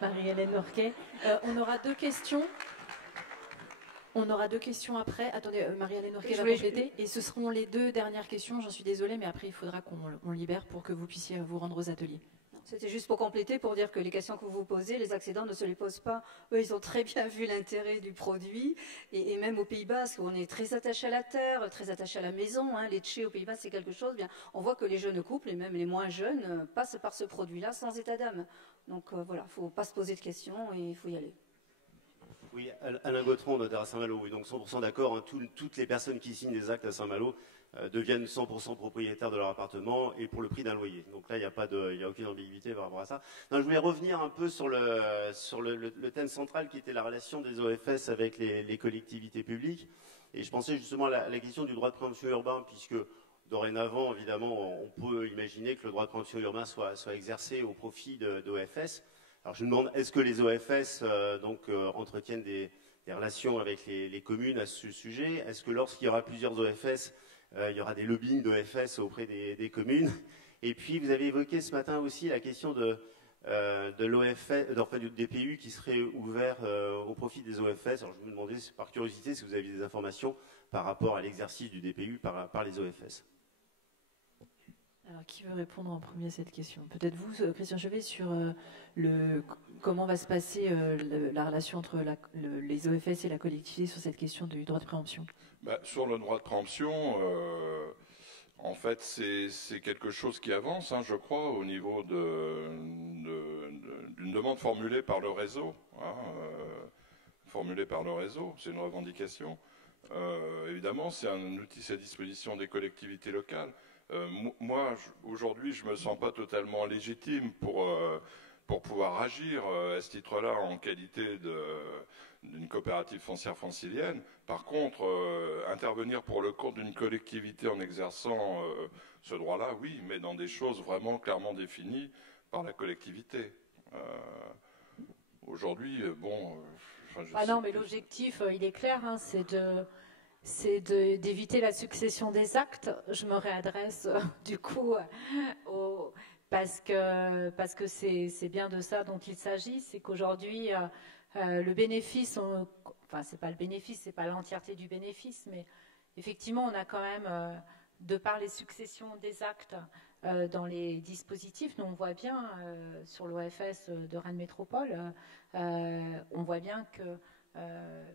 Marie-Hélène Norquet, on aura deux questions. On aura deux questions après. Attendez, Marie-Hélène Norquet va compléter. Et ce seront les deux dernières questions. J'en suis désolée, mais après, il faudra qu'on libère pour que vous puissiez vous rendre aux ateliers. C'était juste pour compléter, pour dire que les questions que vous posez, les accédants ne se les posent pas. Eux, ils ont très bien vu l'intérêt du produit. Et même au Pays Basque, où on est très attaché à la terre, très attaché à la maison. Lecce au Pays Basque, c'est quelque chose. Bien, on voit que les jeunes couples, et même les moins jeunes, passent par ce produit-là sans état d'âme. Donc voilà, il ne faut pas se poser de questions et il faut y aller. Oui, Alain Gautron, notaire à Saint-Malo. Oui, donc 100% d'accord. Toutes les personnes qui signent des actes à Saint-Malo deviennent 100% propriétaires de leur appartement et pour le prix d'un loyer. Donc là, il n'y a aucune ambiguïté par rapport à ça. Non, je voulais revenir un peu sur le thème central qui était la relation des OFS avec les collectivités publiques. Et je pensais justement à la question du droit de préemption urbain, puisque dorénavant, évidemment, on peut imaginer que le droit de préemption urbain soit exercé au profit d'OFS. Alors je me demande, est-ce que les OFS entretiennent des relations avec les communes à ce sujet? Est-ce que lorsqu'il y aura plusieurs OFS, il y aura des lobbying d'OFS auprès des communes? Et puis vous avez évoqué ce matin aussi la question du DPU qui serait ouvert au profit des OFS. Alors je me demandais par curiosité si vous aviez des informations par rapport à l'exercice du DPU par les OFS. Alors, qui veut répondre en premier à cette question? Peut-être vous, Christian Chevet, sur comment va se passer la relation entre les OFS et la collectivité sur cette question du droit de préemption? Sur le droit de préemption, en fait, c'est quelque chose qui avance, je crois, au niveau d'une demande formulée par le réseau. Formulée par le réseau, c'est une revendication. Évidemment, c'est un outil à disposition des collectivités locales. Moi, aujourd'hui, je ne me sens pas totalement légitime pour pouvoir agir à ce titre-là en qualité d'une coopérative foncière francilienne. Par contre, intervenir pour le compte d'une collectivité en exerçant ce droit-là, oui, mais dans des choses vraiment clairement définies par la collectivité. Aujourd'hui, non, mais l'objectif, il est clair, c'est d'éviter la succession des actes. Je me réadresse du coup parce que c'est bien de ça dont il s'agit, c'est qu'aujourd'hui le bénéfice, c'est pas le bénéfice, c'est pas l'entièreté du bénéfice, mais effectivement on a quand même de par les successions des actes dans les dispositifs, nous on voit bien sur l'OFS de Rennes Métropole, on voit bien que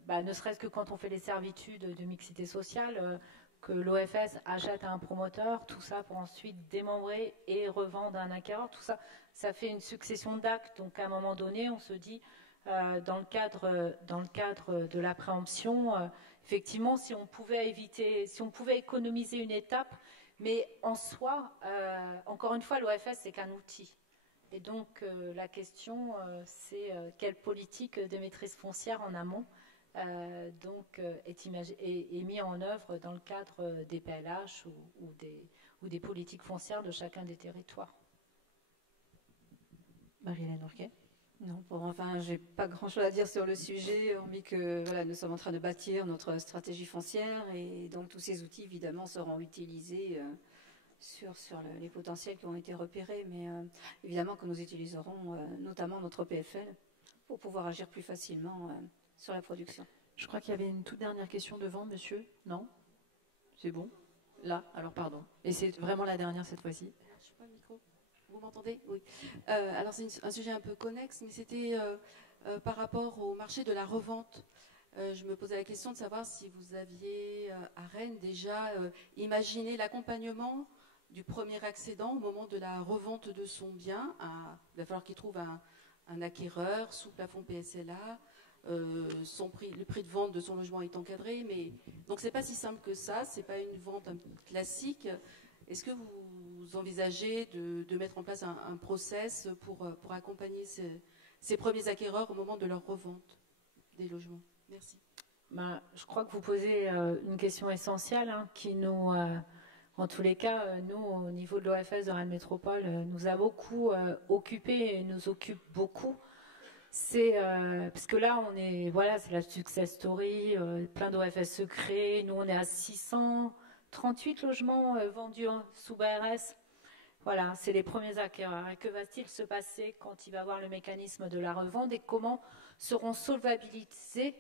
ne serait-ce que quand on fait les servitudes de mixité sociale, que l'OFS achète à un promoteur, tout ça pour ensuite démembrer et revendre à un acquéreur, tout ça, ça fait une succession d'actes. Donc à un moment donné, on se dit, dans le cadre de la préemption, effectivement, si on pouvait économiser une étape, mais en soi, encore une fois, l'OFS, c'est qu'un outil. Et donc, la question, c'est quelle politique de maîtrise foncière en amont est mis en œuvre dans le cadre des PLH ou des politiques foncières de chacun des territoires. Marie-Hélène Norquet. Non, je n'ai pas grand-chose à dire sur le sujet, hormis que nous sommes en train de bâtir notre stratégie foncière et donc tous ces outils, évidemment, seront utilisés sur les potentiels qui ont été repérés, mais évidemment que nous utiliserons notamment notre PFL pour pouvoir agir plus facilement sur la production. Je crois qu'il y avait une toute dernière question devant, monsieur. Non? C'est bon? Là, alors pardon. Et c'est vraiment la dernière cette fois-ci. Je n'ai pas le micro. Vous m'entendez? Oui. Alors c'est un sujet un peu connexe, mais c'était par rapport au marché de la revente. Je me posais la question de savoir si vous aviez à Rennes déjà imaginé l'accompagnement du premier accédant au moment de la revente de son bien. Il va falloir qu'il trouve un acquéreur sous plafond PSLA. le prix de vente de son logement est encadré. Mais donc c'est pas si simple que ça. C'est pas une vente classique. Est-ce que vous envisagez de mettre en place un process pour accompagner ces premiers acquéreurs au moment de leur revente des logements? Merci. Je crois que vous posez une question essentielle qui nous, en tous les cas, nous, au niveau de l'OFS de Rennes Métropole, nous a beaucoup occupés et nous occupe beaucoup. Parce que là, c'est la success story, plein d'OFS secrets. Nous, on est à 638 logements vendus sous BRS. Voilà, c'est les premiers acquéreurs. Et que va-t-il se passer quand il va y avoir le mécanisme de la revente et comment seront solvabilisés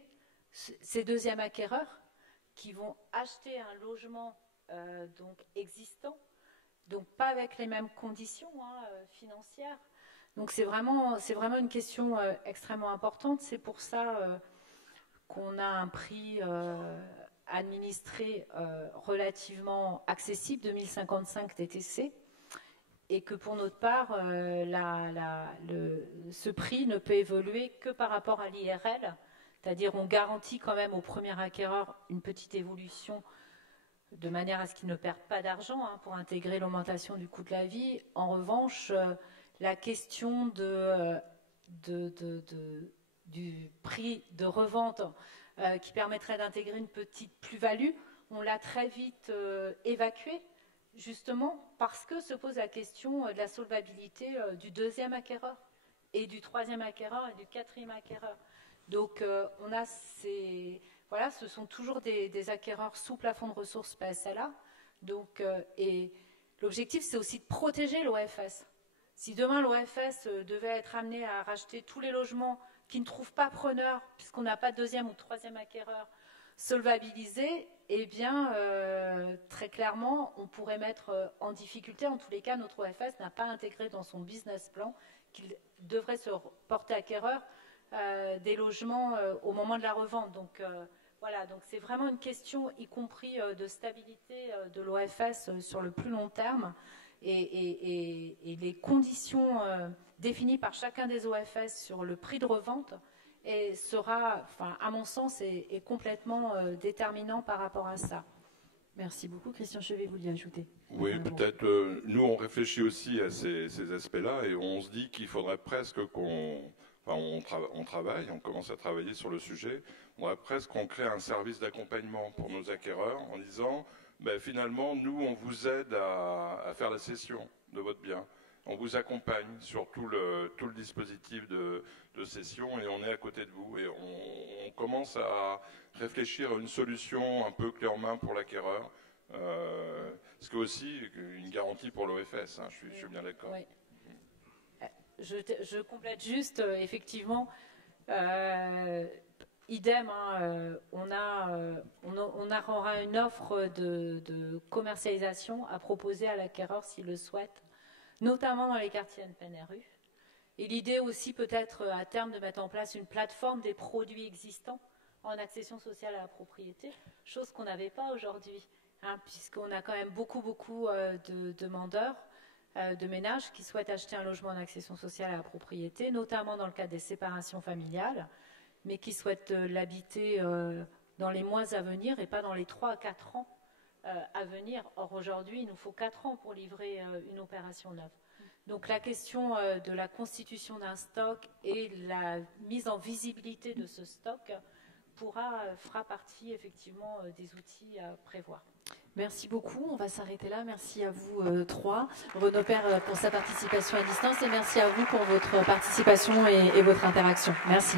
ces deuxièmes acquéreurs qui vont acheter un logement donc existant, donc pas avec les mêmes conditions financières. Donc c'est vraiment une question extrêmement importante. C'est pour ça qu'on a un prix administré relativement accessible, 2055 TTC, et que pour notre part, ce prix ne peut évoluer que par rapport à l'IRL. C'est-à-dire on garantit quand même au premier acquéreur une petite évolution de manière à ce qu'il ne perde pas d'argent pour intégrer l'augmentation du coût de la vie. En revanche, la question du prix de revente qui permettrait d'intégrer une petite plus-value, on l'a très vite évacuée, justement parce que se pose la question de la solvabilité du deuxième acquéreur et du troisième acquéreur et du quatrième acquéreur. Donc, ce sont toujours des acquéreurs sous plafond de ressources PSLA. Donc, et l'objectif, c'est aussi de protéger l'OFS. Si demain l'OFS devait être amené à racheter tous les logements qui ne trouvent pas preneur, puisqu'on n'a pas de deuxième ou troisième acquéreur solvabilisé, eh bien, très clairement, on pourrait mettre en difficulté. En tous les cas, notre OFS n'a pas intégré dans son business plan qu'il devrait se porter acquéreur des logements au moment de la revente. Donc voilà, donc c'est vraiment une question, y compris de stabilité de l'OFS sur le plus long terme, et les conditions définies par chacun des OFS sur le prix de revente sera, à mon sens, est complètement déterminant par rapport à ça. Merci beaucoup. Christian Chevet, vous vouliez ajouter? Oui, peut-être. Nous, on réfléchit aussi à ces aspects-là et on se dit qu'il faudrait presque on travaille, on commence à travailler sur le sujet. On voudrait presque qu'on crée un service d'accompagnement pour nos acquéreurs en disant, finalement, nous, on vous aide à faire la cession de votre bien. On vous accompagne sur tout le dispositif de cession et on est à côté de vous. Et on commence à réfléchir à une solution un peu clé en main pour l'acquéreur. Ce qui est aussi une garantie pour l'OFS, je suis bien d'accord. Oui. Je complète juste, effectivement, idem, on aura une offre de commercialisation à proposer à l'acquéreur s'il le souhaite, notamment dans les quartiers NPNRU. Et l'idée aussi peut-être à terme de mettre en place une plateforme des produits existants en accession sociale à la propriété, chose qu'on n'avait pas aujourd'hui, puisqu'on a quand même beaucoup de demandeurs, de ménages qui souhaitent acheter un logement en accession sociale à la propriété, notamment dans le cadre des séparations familiales, mais qui souhaitent l'habiter dans les mois à venir et pas dans les 3 à 4 ans à venir. Or, aujourd'hui, il nous faut 4 ans pour livrer une opération neuve. Donc, la question de la constitution d'un stock et la mise en visibilité de ce stock fera partie, effectivement, des outils à prévoir. Merci beaucoup. On va s'arrêter là. Merci à vous trois. Renaud Père pour sa participation à distance et merci à vous pour votre participation et votre interaction. Merci.